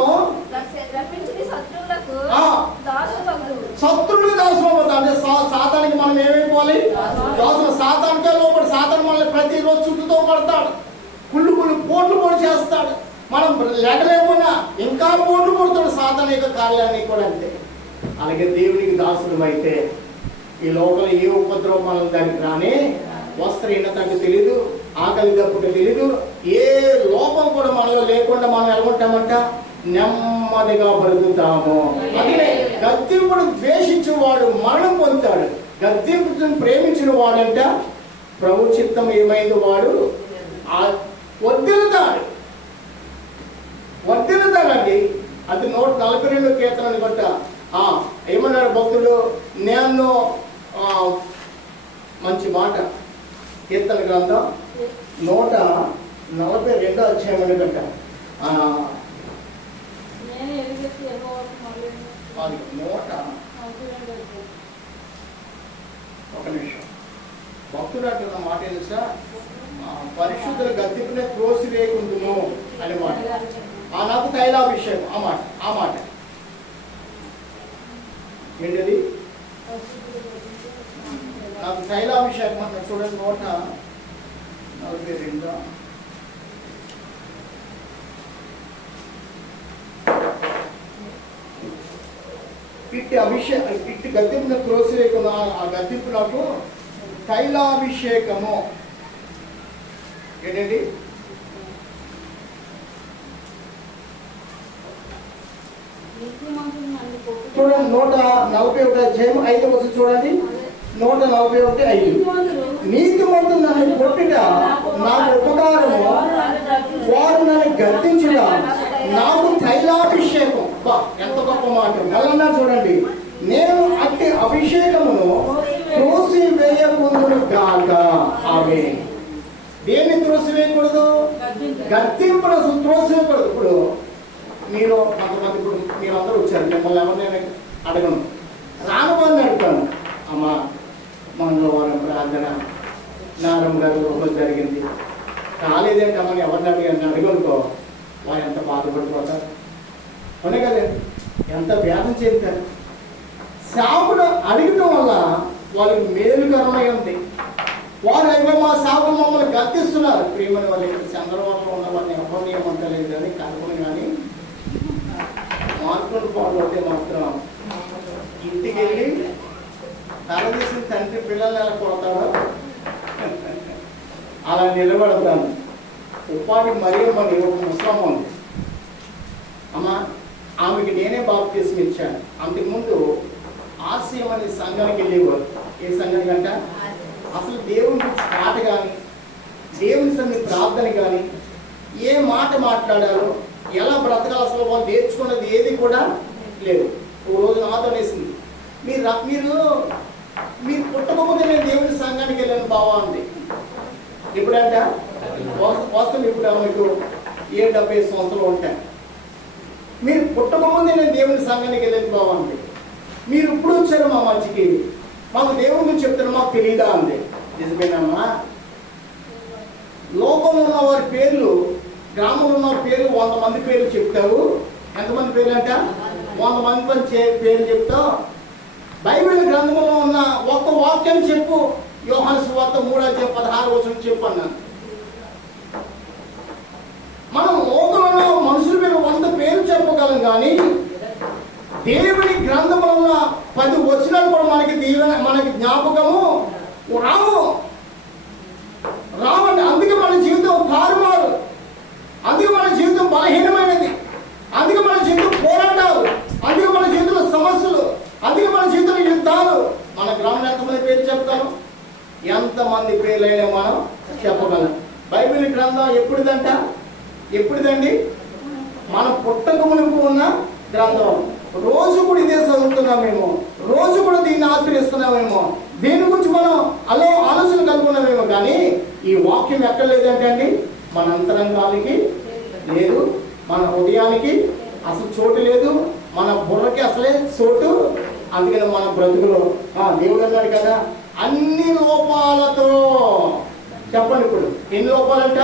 శత్రువులు దాసులు అవుతాం. అంటే సాతానికి మనం ఏమైపోవాలి? దాసులు. సాతానికే లోపల సాతాను మనల్ని ప్రతిరోజు చుట్టూతో పడతాడు, కుళ్ళు పోట్లు పొడి చేస్తాడు. మనం లేకలేకపోయినా ఇంకా పోట్లు కొడతాడు సాతాను యొక్క కార్యాలన్నీ కూడా అంతే. అలాగే దేవునికి దాసుడు అయితే ఈ లోపల ఏ ఉపద్రవం మనం దానికి రాని, వస్త్రహీనతకు తెలీదు, ఆకలి దప్పుకు తెలీదు, ఏ లోపం కూడా మనలో లేకుండా మనం ఎలాగుంటామంట? నెమ్మదిగా బ్రతుకుతాము. అందుకే గద్దింపుడు ద్వేషించిన వాడు మరణం పొందుతాడు, గద్దింపును ప్రేమించిన వాడంట ప్రభు చిత్తం ఏమైంది వాడు వర్ధిల్లుతాడండి. అది 142 కీర్తనని బట్ట ఏమన్నాడు భక్తుడు? నేను మంచి మాట, కీర్తన గ్రంథం 142 అధ్యాయం ఎందుకంట నేను ఎలుగెత్తి యెహోవాకు మొరపెట్టెను. అది 100 అవుతుందండి. ఒక నిమిషం. భక్తుడు అంటున్న మాట తెలుసా? పరిశుద్ధుల గద్దెపునే త్రోసి వేయకుందును అనే మాట. నాకు తైలాభిషేకం ఆ మాట ఏంటది? నాకు తైలాభిషేకం అంట. చూడండి 142. ఇట్టి గద్దెపున త్రోసి వేయకుండా ఆ గద్దెపు నాకు తైలాభిషేకము ఏంటండి? చూడండి 141 అధ్యాయం 5వ వచనం చూడండి. 141:5. నీతిమంతులు నన్ను కొట్టుట నాకు ఉపకారము, వారు నన్ను గద్దించుట నాకు తైలాభిషేకం. ఎంత గొప్ప మాట. మళ్ళా చూడండి, నేను అట్టి అభిషేకమును త్రోసి వేయకుందును గాక. ఆమేన్. దేన్ని త్రోసి వేయకూడదు? గద్దింపును అసలు త్రోసి వేయకూడదు. ఇప్పుడు మీరు కొంతమంది, ఇప్పుడు మీరందరూ వచ్చారు, మిమ్మల్ని ఎవరినైనా అడగను, రాను వారిని అడుగుతాను, అమ్మా మంగళవారం ప్రార్థన నారమ్మ గారు రోజు జరిగింది, కాలేదేంటి అమ్మని ఎవరిని అడిగాను అడుగునుకో, వారు ఎంత బాధపడిపోతారు. అవునే కదండి, ఎంత వ్యాధం చెందుతారు. సాగుడు అడగటం వల్ల వాళ్ళకి మేలుకరమై ఉంది. వారు అయితే మా సాగులు మమ్మల్ని గర్తిస్తున్నారు. ప్రియమని వాళ్ళు చంద్రబాబులో ఉన్న వాళ్ళని ఎవరిని ఏమంటలేదు కానీ కనుగొని కానీ మార్పులు పాల్గొంటే మాత్రం ఇంటికి వెళ్ళి తలదీసిన తండ్రి పిల్లల్ని ఎలా కొడతాడో అలా నిలబడతాను. ఉపాధి మరీ మరి ఒక ముస్లమ్మ ఉంది అమ్మా, ఆమెకి నేనే బాప్తిసం ఇచ్చాను. అంతకుముందు ఆశయం అనే సంఘానికి వెళ్ళేవారు. ఏ సంఘానికి అంట? అసలు దేవుని పాట కానీ దేవుని సన్ని ప్రార్థన కానీ ఏ మాట మాట్లాడాలో ఎలా బ్రతకాలి అసలు వాళ్ళు నేర్చుకున్నది ఏది కూడా లేదు. ఓ రోజు నాతో అనేసింది, మీరు పుట్టకపోతే నేను దేవుని సంఘానికి వెళ్ళాను బావా అంది. ఇప్పుడంట వస్తుంది, ఇప్పుడు మీకు 70 సంవత్సరాలు ఉంటాయి. మీరు పుట్టకముందే నేను దేవుని సంఘానికి వెళ్ళేది బావా అంది. మీరు ఇప్పుడు వచ్చారు మా మధ్యకి, మాకు దేవుని గురించి చెప్తారు, మాకు తెలియదా అంది. నిజమేనమ్మా, లోకంలో ఉన్న వారి పేర్లు, గ్రామంలో ఉన్న వారి పేర్లు 100 మంది పేర్లు చెప్తావు. ఎంతమంది పేర్లు అంట? 100 మంది పేర్లు చెప్తావు. బైబిల్ గ్రంథంలో ఉన్న ఒక్క వాక్యం చెప్పు. యోహాను సువార్త 3:16 చెప్పు అన్నాను. మనం లోకంలో మనుషుల పేరు 100 పేర్లు చెప్పగలం కానీ దేవుని గ్రంథంలో ఉన్న 10 వచనాలు కూడా మనకి జ్ఞాపకము రావండి. అందుకే మన జీవితం తారుమారు, అందుకే మన జీవితం బలహీనమైనది, అందుకే మన జీవితం పోరాటాలు, అందుకే మన జీవితంలో సమస్యలు, అందుకే మన జీవితంలో యుద్ధాలు. మన గ్రామంలో ఎంతమంది పేర్లు చెప్తాను? ఎంతమంది పేర్లైనా మనం చెప్పగలం. బైబిల్ గ్రంథం ఎప్పుడుదండి? మనం పుట్టక మునుపు ఉన్న గ్రంథం. రోజు కూడా ఇదే చదువుతున్నామేమో, రోజు కూడా దీన్ని ఆశ్రయిస్తున్నామేమో, దీని గురించి మనం ఆలోచన కలుగున్నామేమో, కానీ ఈ వాక్యం ఎక్కడ లేదంటే అండి, మన అంతరంగానికి లేదు, మన హృదయానికి అసలు చోటు లేదు, మన బుర్రకి అసలే చోటు. అందుకని మన బ్రతుకులో దేవుడు అన్నాడు కదా, అన్ని లోపాలతో. చెప్పండి, ఇప్పుడు ఎన్ని లోపాలంట?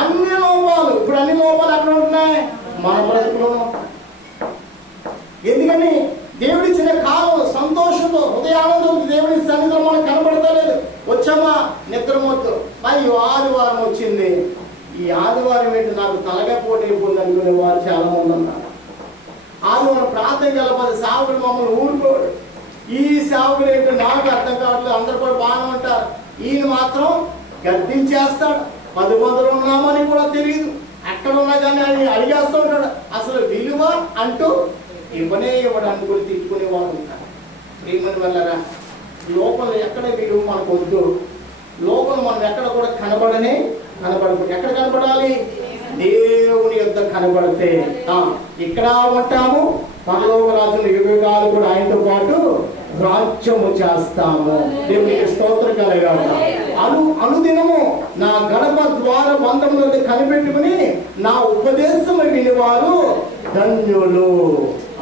అన్ని లోపాలు. ఇప్పుడు అన్ని లోపాలు ఎక్కడ ఉంటున్నాయి? మన బ్రతుకులో. ఎందుకని దేవుడిచ్చిన కాలం సంతోషంతో, హృదయానందం దేవుడి సన్నిధిలో మనకు కనబడతలేదు. వచ్చామా నిద్రమొద్దు, అయ్యో ఆదివారం వచ్చింది, ఈ ఆదివారం ఏంటి నాకు తలగా పోటీ అయిపోయింది అనుకునే వారు చాలా మంది ఉన్నారు. ఆదివారం ప్రార్థన కలపదు, సావుకుడు మమ్మల్ని ఊరుకోడు. ఈ సావుకుడు ఏంటో నాకు అర్థం కావట్లేదు. అందరు కూడా బాగానే ఉంటారు, ఈయన మాత్రం గద్దించేస్తాడు. 10 మందిలో ఉన్నామని కూడా తెలియదు, ఎక్కడ ఉన్నా కానీ ఆయన అడిగేస్తూ ఉంటాడు. అసలు విలువ అంటూ ఇవ్వడానికి కూడా తిట్టుకునేవాడు ఉంటారు. ప్రియమని వల్లరా, లోపల ఎక్కడ విలువ మనకు వద్దు, లోపల మనం ఎక్కడ కూడా కనబడకూడదు. ఎక్కడ కనబడాలి? దేవుని యొద్ద కనబడితే ఇక్కడ ఉంటాము, పరలోక రాజులు 20 కాలు కూడా ఆయనతో పాటు రాజ్యము చేస్తాము. దేవునికి స్తోత్రం కలగాలి. అనుదినము నా గడప ద్వార బంధములను కనిపెట్టుకుని నా ఉపదేశము వినివారు ధన్యులు.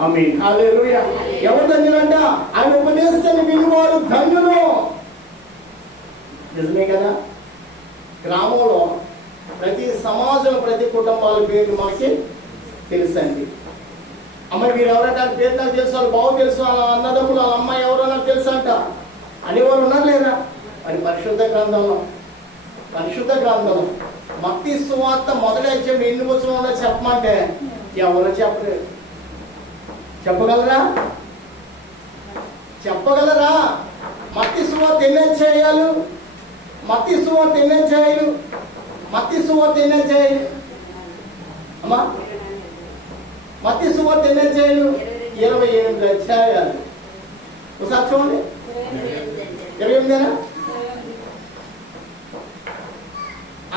ఆమేన్. హల్లెలూయా. ఎవరు ధన్యులంట? ఆయన ఉపదేశాన్ని వినివారు ధన్యులు. నిజమే కదా? గ్రామంలో ప్రతి సమాజం, ప్రతి కుటుంబాల పేర్లు మనకి తెలుసండి. అమ్మ మీరు ఎవరైనా పేరు నాకు తెలుసు, వాళ్ళు బాగు తెలుసు, వాళ్ళ అన్నదమ్ములు, వాళ్ళ అమ్మాయి ఎవరన్నా తెలుసు అంట అనేవారు ఉన్నారు లేదా? మరి పరిశుద్ధ గ్రంథంలో మత్తయి సువార్త మొదటి అధ్యాయం ఎన్ని వచనాలు చెప్పమంటే ఎవరో చెప్పలేరు. చెప్పగలరా? మత్తయి సువార్త ఎన్ని అధ్యాయాలు? మత్తయి సువార్త ఎన్ని అధ్యాయాలు? అమ్మా మత్తయి సువార్త ఎన్ని అధ్యాయాలు? 28 అధ్యాయాలు. ఒకసారి చూడండి. 28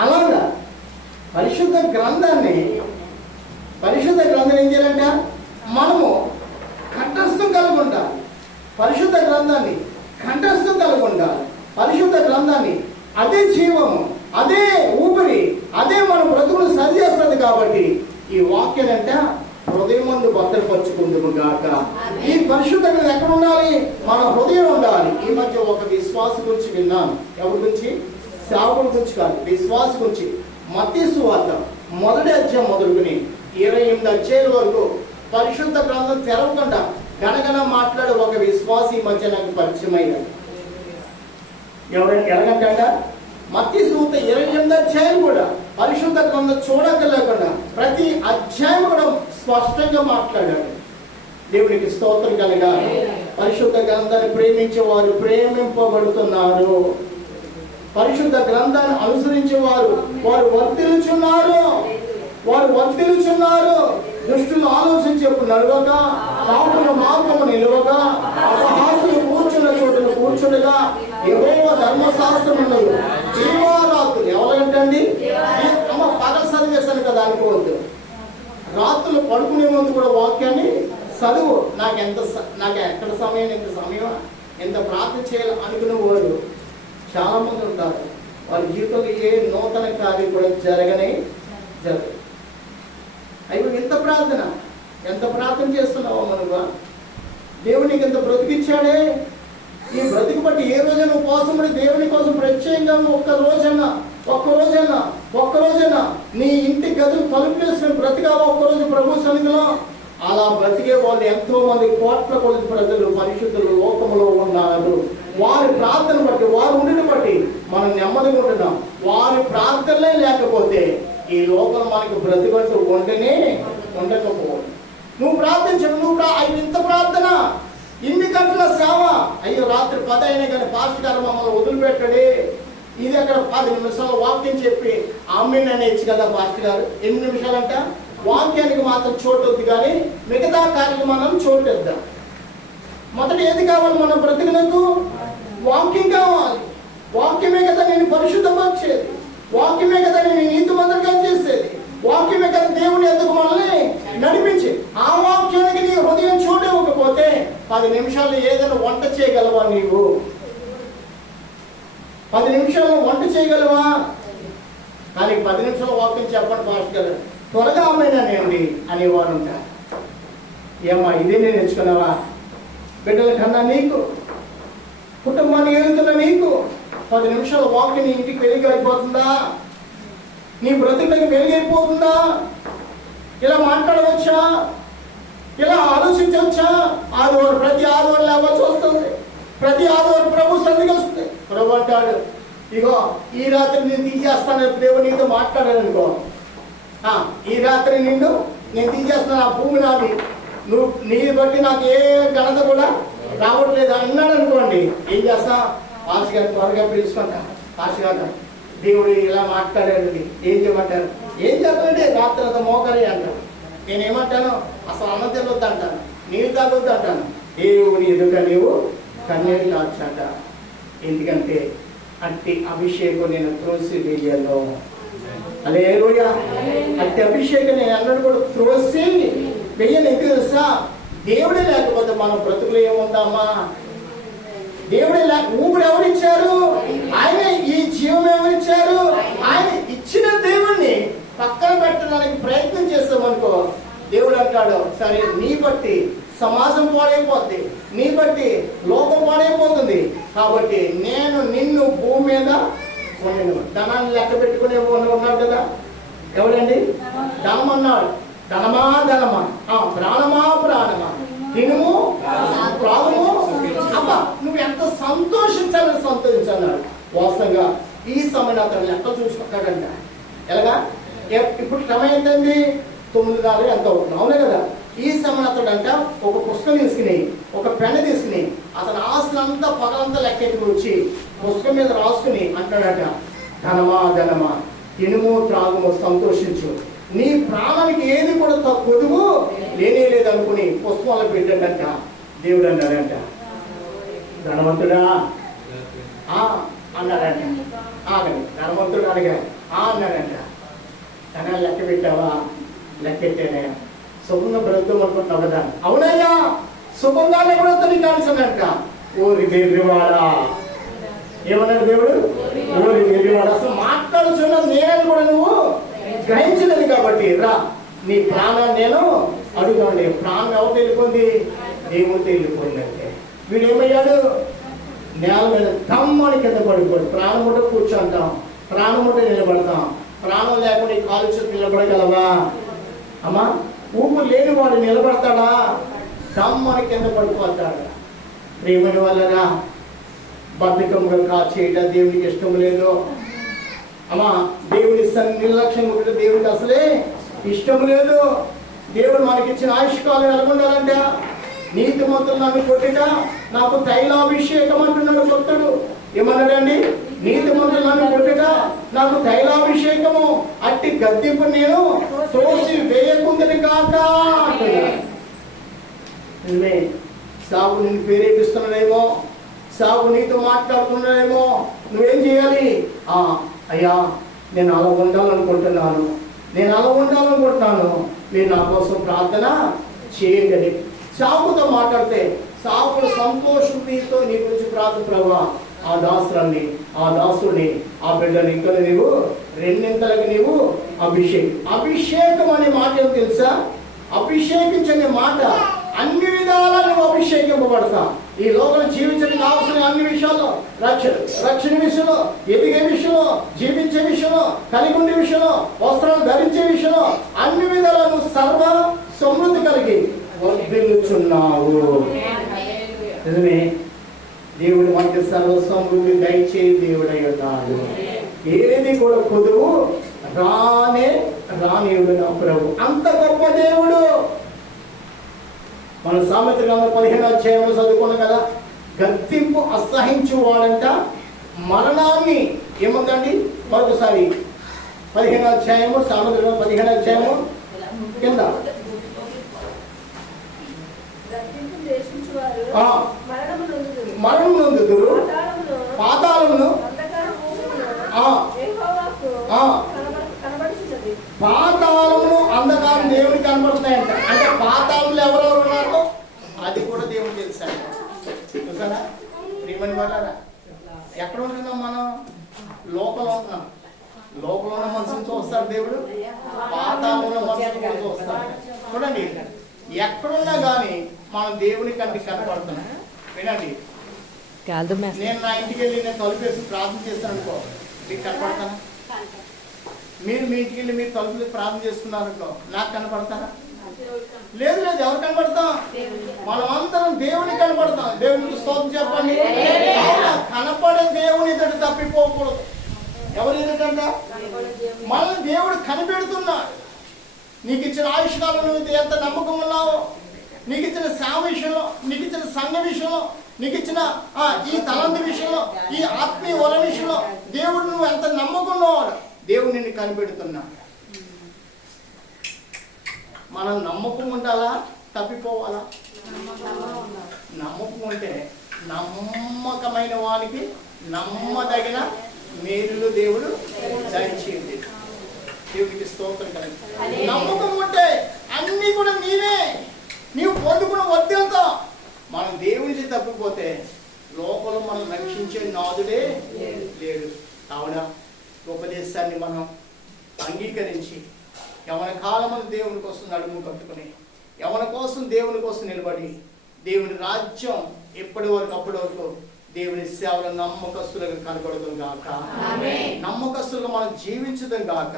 అలాగా పరిశుద్ధ గ్రంథాన్ని ఏం చేయాలంట? మనము కంఠస్థం కలిగి ఉండాలి. పరిశుద్ధ గ్రంథాన్ని కంఠస్థం కలిగి ఉండాలి. పరిశుద్ధ గ్రంథాన్ని అదే జీవము, అదే ఊపిరి, అదే మన బ్రతుకును సరి చేస్తుంది. కాబట్టి ఈ వాక్యం అంటే హృదయం ముందు భద్రపరుచుకుందుము గాక. ఈ పరిశుద్ధ గ్రంథం ఎక్కడ ఉండాలి? మన హృదయం ఉండాలి. ఈ మధ్య ఒక విశ్వాస గురించి విన్నాను. ఎవరి గురించి? సేవకుల గురించి కాదు, విశ్వాస గురించి. మత్తయి సువార్త మొదటి అధ్యాయం మొదలుకుని 28 అధ్యాయాల వరకు పరిశుద్ధ గ్రంథం తెరవకుండా గనగన మాట్లాడే ఒక విశ్వాస ఈ మధ్య నాకు పరిచయం అయ్యాడు. ఎవరైనా ఎలాగంట? మత్తయి సువార్త 28 అధ్యాయం కూడా పరిశుద్ధ గ్రంథం చూడకలేకుండా ప్రతి అధ్యాయం కూడా స్పష్టంగా మాట్లాడాడు. దేవునికి స్తోత్రం కలగాలి. పరిశుద్ధ గ్రంథాన్ని ప్రేమించే వారు ప్రేమింపబడుతున్నారు. పరిశుద్ధ గ్రంథాన్ని అనుసరించే వారు వర్ధిల్లుచున్నారు. దుష్టులు ఆలోచించేప్పుడు నడవక, పాపుల మార్గము నిలవక, అపహాసులు కూర్చున్న చోటును కూర్చుండగా యెహోవా ధర్మశాస్త్రమున్నది దీవారాత్రులు. ఎవరంటండి? అమ్మ పగలు చదివేశాను కదా అనుకోవద్దు. రాత్రులు పడుకునే ముందు కూడా వాక్యాన్ని చదువు. నాకు ఎక్కడ సమయం, ఎంత ప్రార్థన చేయాలి అనుకునే వారు చాలా మంది ఉంటారు. వారి జీవితంలో ఏ నూతన కార్యం కూడా జరగదు. అయ్యో ఎంత ప్రార్థన చేస్తున్నావో మనగా. దేవునికి ఎంత బ్రతికిచ్చాడే. ఈ బ్రతికి బట్టి ఏ రోజైనా ఉపవాసం పడి దేవుని కోసం ప్రత్యేకంగా ఒక్క రోజైనా నీ ఇంటి గదులు తలుపులేసుకుని బ్రతికావా ఒక్కరోజు ప్రభు సన్నిధిలో? అలా బ్రతికే వాళ్ళు ఎంతో మంది కోట్ల కొద్ది ప్రజలు పరిశుద్ధులు లోకములో ఉన్నారు. వారి ప్రార్థన బట్టి, వారు ఉండిని బట్టి మనం నెమ్మదిగా ఉంటున్నాం. వారి ప్రార్థనలే లేకపోతే ఈ లోపల మనకు బ్రతికంటూ ఉండకపోవడం. నువ్వు ప్రార్థించవు. ఇంత ప్రార్థన, ఇన్ని గంటల సేవ. అయ్యో రాత్రి 10 అయినా కానీ పాస్టర్ గారు మమ్మల్ని వదిలిపెట్టడే. ఇది అక్కడ 10 నిమిషాలు వాక్యం చెప్పి ఆమెన్ అనేచ్చు కదా పాస్టర్ గారు. 8 నిమిషాలంట వాక్యానికి మాత్రం చోటు వద్దు, కానీ మిగతా కార్యక్రమాలను చోటు ఇద్దాం. మొదట ఏది కావాలి? మన బ్రతుకులకు వాక్యం కావాలి. వాక్యమే కదా నేను పరిశుద్ధపరిచేది. వాక్యమే కదా నేను నీతిమంతులుగా చేసేది. వాక్యమే కదా దేవుని ఎందుకు మనల్ని నడిపించి. ఆ వాక్యానికి నీ హృదయం చూడకపోతే 10 నిమిషాలు ఏదైనా వంట చేయగలవా? నీవు 10 నిమిషాలు వంట చేయగలవా? కానీ 10 నిమిషాలు వాక్యం చెప్పండి పాస్టర్ గారు, త్వరగా అమ్మాయినండి అనేవారు ఉంటారు. ఏమ్మా ఇదే నేను ఎంచుకున్నావా? బిడ్డల కన్నా నీకు, కుటుంబాన్ని ఏలుతున్న నీకు 10 నిమిషాల వాక్యం నీ ఇంటికి వెలుగు అయిపోతుందా? నీ బ్రతుకులకు వెలుగైపోతుందా? ఇలా మాట్లాడవచ్చా? ఇలా ఆలోచించవచ్చా? ప్రతి ఆదివారం లేవచ్చు వస్తుంది. ప్రతి ఆదివారం ప్రభు సన్నిధికి వస్తుంది. ప్రభు అంటాడు, ఇగో ఈ రాత్రి నేను తీసేస్తాను. దేవుడు నీతో మాట్లాడాను అనుకో, ఈ రాత్రి నేను తీసేస్తాను. ఆ భూమి నాది, నువ్వు నీ బట్టి నాకు ఏ ఘనత కూడా రావట్లేదు అన్నాడు అనుకోండి. ఏం చేస్తా? పాస్టర్ గారు త్వరగా పిలుచుకుంటా. పాస్టర్ గారు దేవుడు ఇలా మాట్లాడాడు, ఏం చేయమంటారు? ఏం చెప్పండి? రాత్రి అంత మోకరి అంటారు. నేనేమంటాను? అసలు అన్నం తినొద్దు అంటాను, నీళ్ళు తాగొద్దు అంటాను. దేవుని ఎదుట నీవు కన్నీరు కాచట. ఎందుకంటే అట్టి అభిషేకం నేను త్రోసి వేయను. హల్లెలూయా. అట్టి అభిషేకం నేను అన్నట్టు కూడా త్రోసి వేయను. ఎందుకు తెలుసా? దేవుడే లేకపోతే మనం బ్రతుకులు ఏముందామా? దేవుడు ఊపిరి ఎవరిచ్చారు? ఆయన. ఈ జీవం ఎవరిచ్చారు? ఆయన. ఇచ్చిన దేవుణ్ణి పక్కన పెట్టడానికి ప్రయత్నం చేస్తామనుకో, దేవుడు అంటాడు, సరే నీ బట్టి సమాజం పాడైపోద్ది, నీ బట్టి లోకం పాడైపోతుంది, కాబట్టి నేను నిన్ను భూమి మీద కొనను. ధనాన్ని లెక్క పెట్టుకునే ఉన్నాడు కదా, ఎవడండి? ధనం అన్నాడు. ధనమా ధనమా, ప్రాణమా ప్రాణమా, తినుము ప్రాణము. అబ్బా, నువ్వు ఎంత సంతోషించాలని సంతోషించన్నాడు. వాస్తవంగా ఈ సమయం అతను లెక్క చూసుకుంటాడంట. ఎలాగా? ఇప్పుడు సమయం ఎంతండి? 9:30 ఎంత అవుతుంది, అవునే కదా? ఈ సమయం అతడంట ఒక పుస్తకం తీసుకుని, ఒక పెన్ను తీసుకుని, అతని ఆస్తులంతా పగలంతా లెక్కెట్టుకు వచ్చి పుస్తకం మీద రాసుకుని అంటాడట, ధనమా ధనమా, తినుము త్రాగుము సంతోషించు, నీ ప్రాణానికి ఏది కూడా కొదువు లేనే లేదనుకుని పుస్తకాలు పెట్టాడంట. దేవుడు అన్నాడంట, ధనవంతుడా అన్నాడంట. ఆగండి, ధనవంతుడు అడిగా అన్నాడంట. ధనాలు లెక్క పెట్టావా? లెక్కెట్టానయ్యా. శుభంగా బ్రతుకు అనుకుంటున్నావు కదా? అవునయ్యా, శుభంగానే బ్రతుని కాల్చనంట. ఓరి వెర్రివాడా, ఏమన్నాడు దేవుడు? ఓరి వెర్రివాడా, అసలు మాట్లాడుచున్నది నేనని కూడా నువ్వు గ్రహించలేదు కాబట్టి రా, నీ ప్రాణాన్ని నేను అడుగుతాండి. ప్రాణం ఎవరు వెళ్ళిపోయింది? దేవుడితో వెళ్ళిపోయిందంటే వీడు ఏమయ్యాడు? నేల మీద తమ్మని కింద పడిపోయి ప్రాణముట కూర్చుంటాం, ప్రాణముట నిలబడతాం. ప్రాణం లేకుండా ఈ కాలు చుట్టూ నిలబడగలవా అమ్మా? ఊపిరి లేని వాడు నిలబడతాడా? తమ్మని కింద పడిపోతాడు. ప్రేమని వల్లరా బద్ధకంగా చేయడం దేవునికి ఇష్టం లేదు అమ్మా. దేవుని నిర్లక్ష్యం ఉంటే దేవుడికి అసలే ఇష్టం లేదు. దేవుడు మనకిచ్చిన ఆయుష్కాలం ఎలాగుండాలంటే, నీతిమంతులు నన్ను కొట్టిట నాకు తైలాభిషేకం అంటున్నాడు భక్తుడు. ఏమన్నాడండి? నీతిమంతులు నన్ను కొట్టిట నాకు తైలాభిషేకము, అట్టి గద్దింపు నేను తోసి వేయకుందని కాక. నిజమే, సాగు నిన్ను ప్రేరేపిస్తున్నాడేమో, సాగు నీతో మాట్లాడుతున్నాడేమో, నువ్వేం చేయాలి? అయ్యా, నేను అలా ఉండాలనుకుంటున్నాను, మీరు నా కోసం ప్రార్థన చేయండి అని సాగుతో మాట్లాడితే, సాగులు సంతోషం నీతో నీ గురించి ప్రార్థన ప్రభా, ఆ దాసుని ఆ బిడ్డని ఇంకా నీవు రెండింతలకు నీవు అభిషేకం అనే మాట ఏం తెలుసా? అభిషేకించనే మాట అన్ని విధాలా నువ్వు అభిషేకింపబడతా. ఈ లోకం జీవించడానికి కావాల్సిన అన్ని విషయాల్లో, రక్షణ విషయంలో, ఎదిగే విషయంలో, జీవించే విషయంలో, కలిగి ఉండే విషయంలో, వస్త్రాలు ధరించే విషయంలో, అన్ని విధాలా నువ్వు సర్వ సమృద్ధి కలిగి వర్ధిల్లుచున్నావు. నిజమే, దేవుడు మనకి సర్వ సమృద్ధి దయచే దేవుడై ఉన్నాడు. ఏది కూడా కొదువు రానియుడు నా ప్రభు. అంత గొప్ప దేవుడు. మన సామెత గ్రంథం 15వ అధ్యాయంలో చదువుకున్నాం కదా, గద్దింపు అసహించువాడంట మరణాన్ని ఏముందండి? మరొకసారి 15వ అధ్యాయము, సామెత గ్రంథం 15వ అధ్యాయము కింద మరణం నొందుదురు, పాతాళమును అంధకారం దేవునికి కనబడుతున్నాయంట. అంటే పాతాళంలో ఎవరెవరు ఉన్నారో అది కూడా దేవుడు తెలుసాడు. చూసారా ప్రియమని వాళ్ళారా? ఎక్కడ ఉంటున్నాం మనం? లోకంలో ఉన్నాం. లోకంలో ఉన్న మనుషులను చూస్తాడు దేవుడు, పాతాళంలో మనుషులను చూస్తాడు. చూడండి, ఎక్కడున్నా కానీ మనం దేవుని కంటికి కనపడుతున్నాం. వినండి, నేను నా ఇంటికి వెళ్ళి నేను తలుపేసి ప్రార్థన చేస్తాను అనుకో, మీకు కనపడతానా? మీరు మీ ఇంటికి వెళ్ళి మీరు తలుపులు ప్రార్థన చేసుకున్నారనుకో, నాకు కనపడతారా? లేదు. ఎవరు కనపడతాం? మనం అందరం దేవునికి కనపడతాం. దేవునికి స్తోత్రం చెప్పండి. కనపడే దేవుని ఎదుట తప్పిపోకూడదు. ఎవరి ఎదుటంట? మనల్ని దేవుడు కనిపెడుతున్నాడు. నీకు ఇచ్చిన ఆయుష్కాలం నువ్వు ఎంత నమ్మకం ఉన్నావో, నీకు ఇచ్చిన సేవ విషయంలో, నీకు ఇచ్చిన సంఘ విషయంలో, నీకు ఇచ్చిన ఈ తలంతి విషయంలో, ఈ ఆత్మీయ వల విషయంలో దేవుడు నువ్వు ఎంత నమ్మకం ఉన్నావు. దేవుడు నిన్ను కనిపెడుతున్నా. మనం నమ్మకం ఉండాలా? తప్పిపోవాలా? నమ్మకం ఉంటే నమ్మకమైన వానికి నమ్మదగిన మేలులు దేవుడు దయచేయండి. దేవుడికి స్తోత్రం కలండి. నమ్మకం ఉంటే అన్ని కూడా నీవే, నీవు పొందుకున్న వద్దెంతో. మనం దేవునికి తప్పిపోతే లోకంలో మనం రక్షించే నాదుడే లేడు. కావున ఉపదేశాన్ని మనం అంగీకరించి యవన కాలమును దేవుని కోసం నడుము కట్టుకుని యవన కోసం దేవుని కోసం నిలబడి దేవుని రాజ్యం ఎప్పటి వరకు అప్పటి వరకు దేవుని సేవలు నమ్మకస్తులుగా కనబడదాం గాక. నమ్మకస్తులుగా మనం జీవించడం గాక.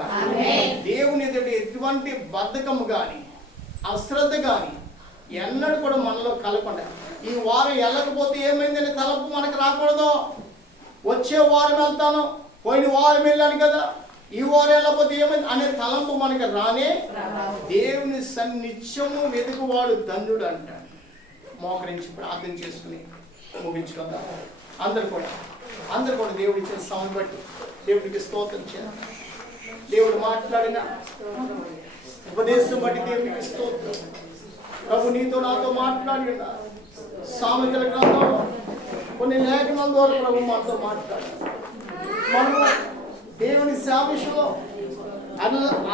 దేవుని ఎదుట ఎటువంటి బద్ధకము కానీ అశ్రద్ధ కానీ ఎన్నడూ కూడా మనలో కలపండి. ఈ వారం వెళ్ళకపోతే ఏమైందని తలపు మనకు రాకూడదు. వచ్చే వారం వెళ్తాను, పోయిన వారం వెళ్ళాను కదా, ఈ వారం వెళ్ళకపోతే ఏమైంది అనే తలంపు మనకు రానే. దేవుని సన్నిత్యము వెతుకువాడు ధన్యుడు అంటాడు. మోకరించి ప్రార్థన చేసుకుని ముగించుకుందాం. అందరు కూడా దేవుడి ఇచ్చిన సమయం బట్టి దేవుడికి స్తోత్రం చేయాలి. దేవుడు మాట్లాడిన ఉపదేశం బట్టి దేవుడికి స్తోత్రం. ప్రభు నీతో నాతో మాట్లాడి సామెతల గ్రంథంలో కొన్ని లేఖనాల ద్వారా ప్రభు మాతో మాట్లాడారు. మనము దేవుని సేవ విషయంలో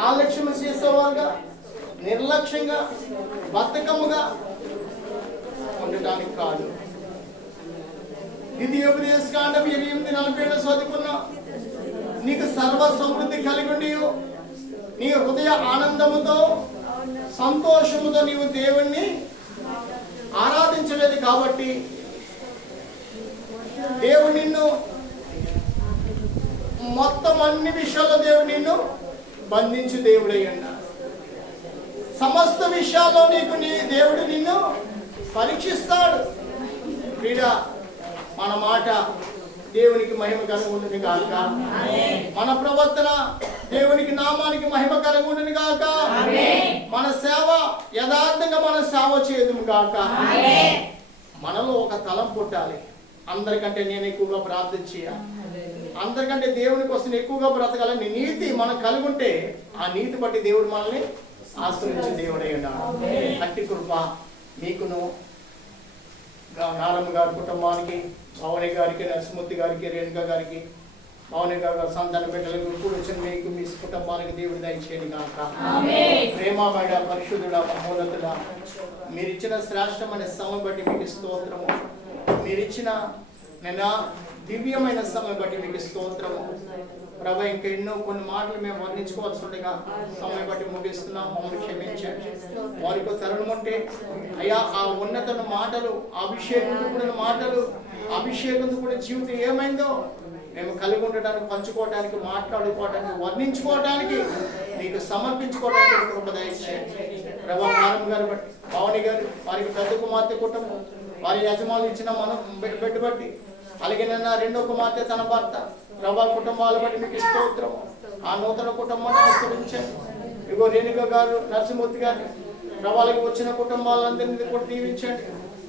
ఆలక్ష్యం చేసేవారుగా నిర్లక్ష్యంగా బద్ధకముగా ఉండటానికి కాదు. ద్వితీయోపదేశకాండం 8:47 చదువుకున్నా. నీకు సర్వ సమృద్ధి కలిగి నీ హృదయ ఆనందముతో సంతోషముతో నీవు దేవుణ్ణి ఆరాధించలేదు కాబట్టి దేవుడు నిన్ను మొత్తం అన్ని విషయాల్లో దేవుడు నిన్ను బంధించి దేవుడయ్యన్నా. సమస్త విషయాల్లో నీకు దేవుడు నిన్ను పరీక్షిస్తాడు. క్రీడ మన మాట దేవునికి మహిమకరంగా ఉంటుంది కాక. మన ప్రవర్తన దేవునికి నామానికి మహిమకరంగా ఉంటుంది కాక. మన సేవ యథార్థంగా మన సేవ చేయదు కాక. మనలో ఒక తలం పుట్టాలి. అందరికంటే నేను ఎక్కువగా ప్రార్థన చేయాలి, అందరికంటే దేవుని కోసం ఎక్కువగా బ్రతకాలని నీతి మనం కలిగి ఉంటే ఆ నీతి బట్టి దేవుడు మనల్ని ఆశ్రయించి దేవుడై ఉన్నాడు. అట్టి కృప మీకును నారమ్మ గారి కుటుంబానికి, భవని గారికి, నరసింహమూర్తి గారికి, రేణుక గారికి, భవని గారి సంతాన బిడ్డలకు ఇప్పుడు వచ్చిన మీకు మీ కుటుంబానికి దేవుడి దయచేయండి కాక. ప్రేమమైన పరిశుద్ధుడ మహోన్నతుడ, మీరిచ్చిన శ్రేష్టమైన సమయం బట్టి మీకు స్తోత్రము. మీరిచ్చిన నేను దివ్యమైన సమయం బట్టి మీకు స్తోత్రము ప్రభు. ఇంకా ఎన్నో కొన్ని మాటలు మేము వర్ణించుకోవాల్సి ఉండగా సమయం బట్టి ముగిస్తున్నాం. మమ్మల్ని క్షమించండి. వారికి తరుణం ఉంటే అయ్యా ఆ ఉన్నత మాటలు, అభిషేకంతో కూడిన మాటలు, అభిషేకంతో కూడిన జీవితం ఏమైందో మేము కలిగి ఉండటానికి, పంచుకోవడానికి, మాట్లాడుకోవడానికి, వర్ణించుకోవడానికి, నీకు సమర్పించుకోవడానికి కృప దయచేయండి ప్రభు. నారమ్మ గారు బట్టి, భవని గారు, వారికి పెద్ద కుమార్తె కుటుంబం, వారి యజమానులు ఇచ్చిన మనం బెట్టు బట్టి, అలాగే నన్న రెండో కుమార్తె తన భర్త ప్రభా కుటుంబాల బట్టి మీకు స్తోత్రం. ఆ నూతన కుటుంబాన్ని ఆశ్రయించండి. ఇగో రేణుక గారు, నరసింహమూర్తి గారు ప్రభాలకి వచ్చిన కుటుంబాలందరినీ కూడా దీవించండి.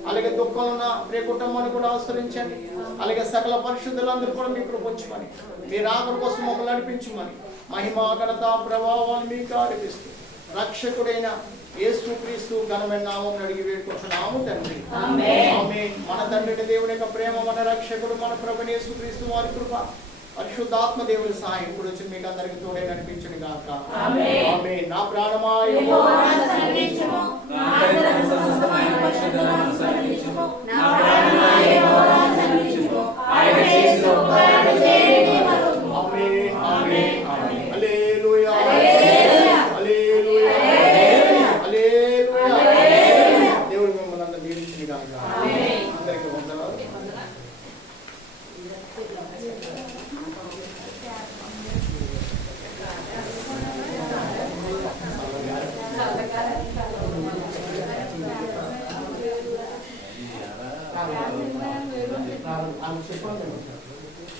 అలాగే దుఃఖంలో ఉన్న ప్రియ కుటుంబాన్ని కూడా ఆశ్రయించండి. అలాగే సకల పరిశుద్ధులందరూ కూడా మీ కృప ఉంచమని, మీ రాకడ కోసం మమ్మల్ని నడిపించమని, మహిమా ఘనత ప్రభావాన్ని మీకు ఆరోపిస్తూ రక్షకుడైన యేసుక్రీస్తు ఘనమైన నామం అడిగి వేడుకుంటున్నాము తండ్రి. ఆమేన్. మన తండ్రి దేవుని యొక్క ప్రేమ, మన రక్షకుడు మన ప్రభువు యేసుక్రీస్తు వారి కృప, పరిశుద్ధాత్మ దేవుని సహాయం ఇప్పుడు వచ్చి మీకు అందరికి తోడే నడిపించును గాక. ఆమేన్. నా ప్రాణమా యెహోవాను స్తుతించుము, నా అంతరంగ సమస్తమైన పరిశుద్ధులను స్తుతించుము, నా ప్రాణమా యెహోవాను స్తుతించుము, ఆయన చేసిన ఉపకారములు చేయని మరువకు. ఆమేన్. ఆమేన్. ఆమేన్. హల్లెలూయా. హల్లెలూయా. హల్లెలూయా. హల్లెలూయా. దేవుడు మిమ్మల్ని అందరినీ దీవించును గాక. ఆమేన్. అందరికీ వందనాలు.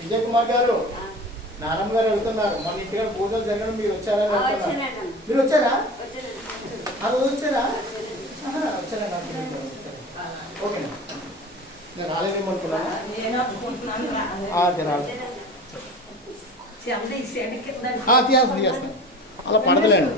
విజయ్ కుమార్ గారు, నారమ్మ గారు వెళ్తున్నారు. మన ఇంటిగా పూజలు జరగడం మీరు వచ్చారని వెళ్తున్నారు. మీరు వచ్చారా? ఆ రోజు వచ్చారా? వచ్చారా? ఓకేనా? నేను రాలేదేమనుకున్నాను. తీయాల్సింది అలా పడదలేండి.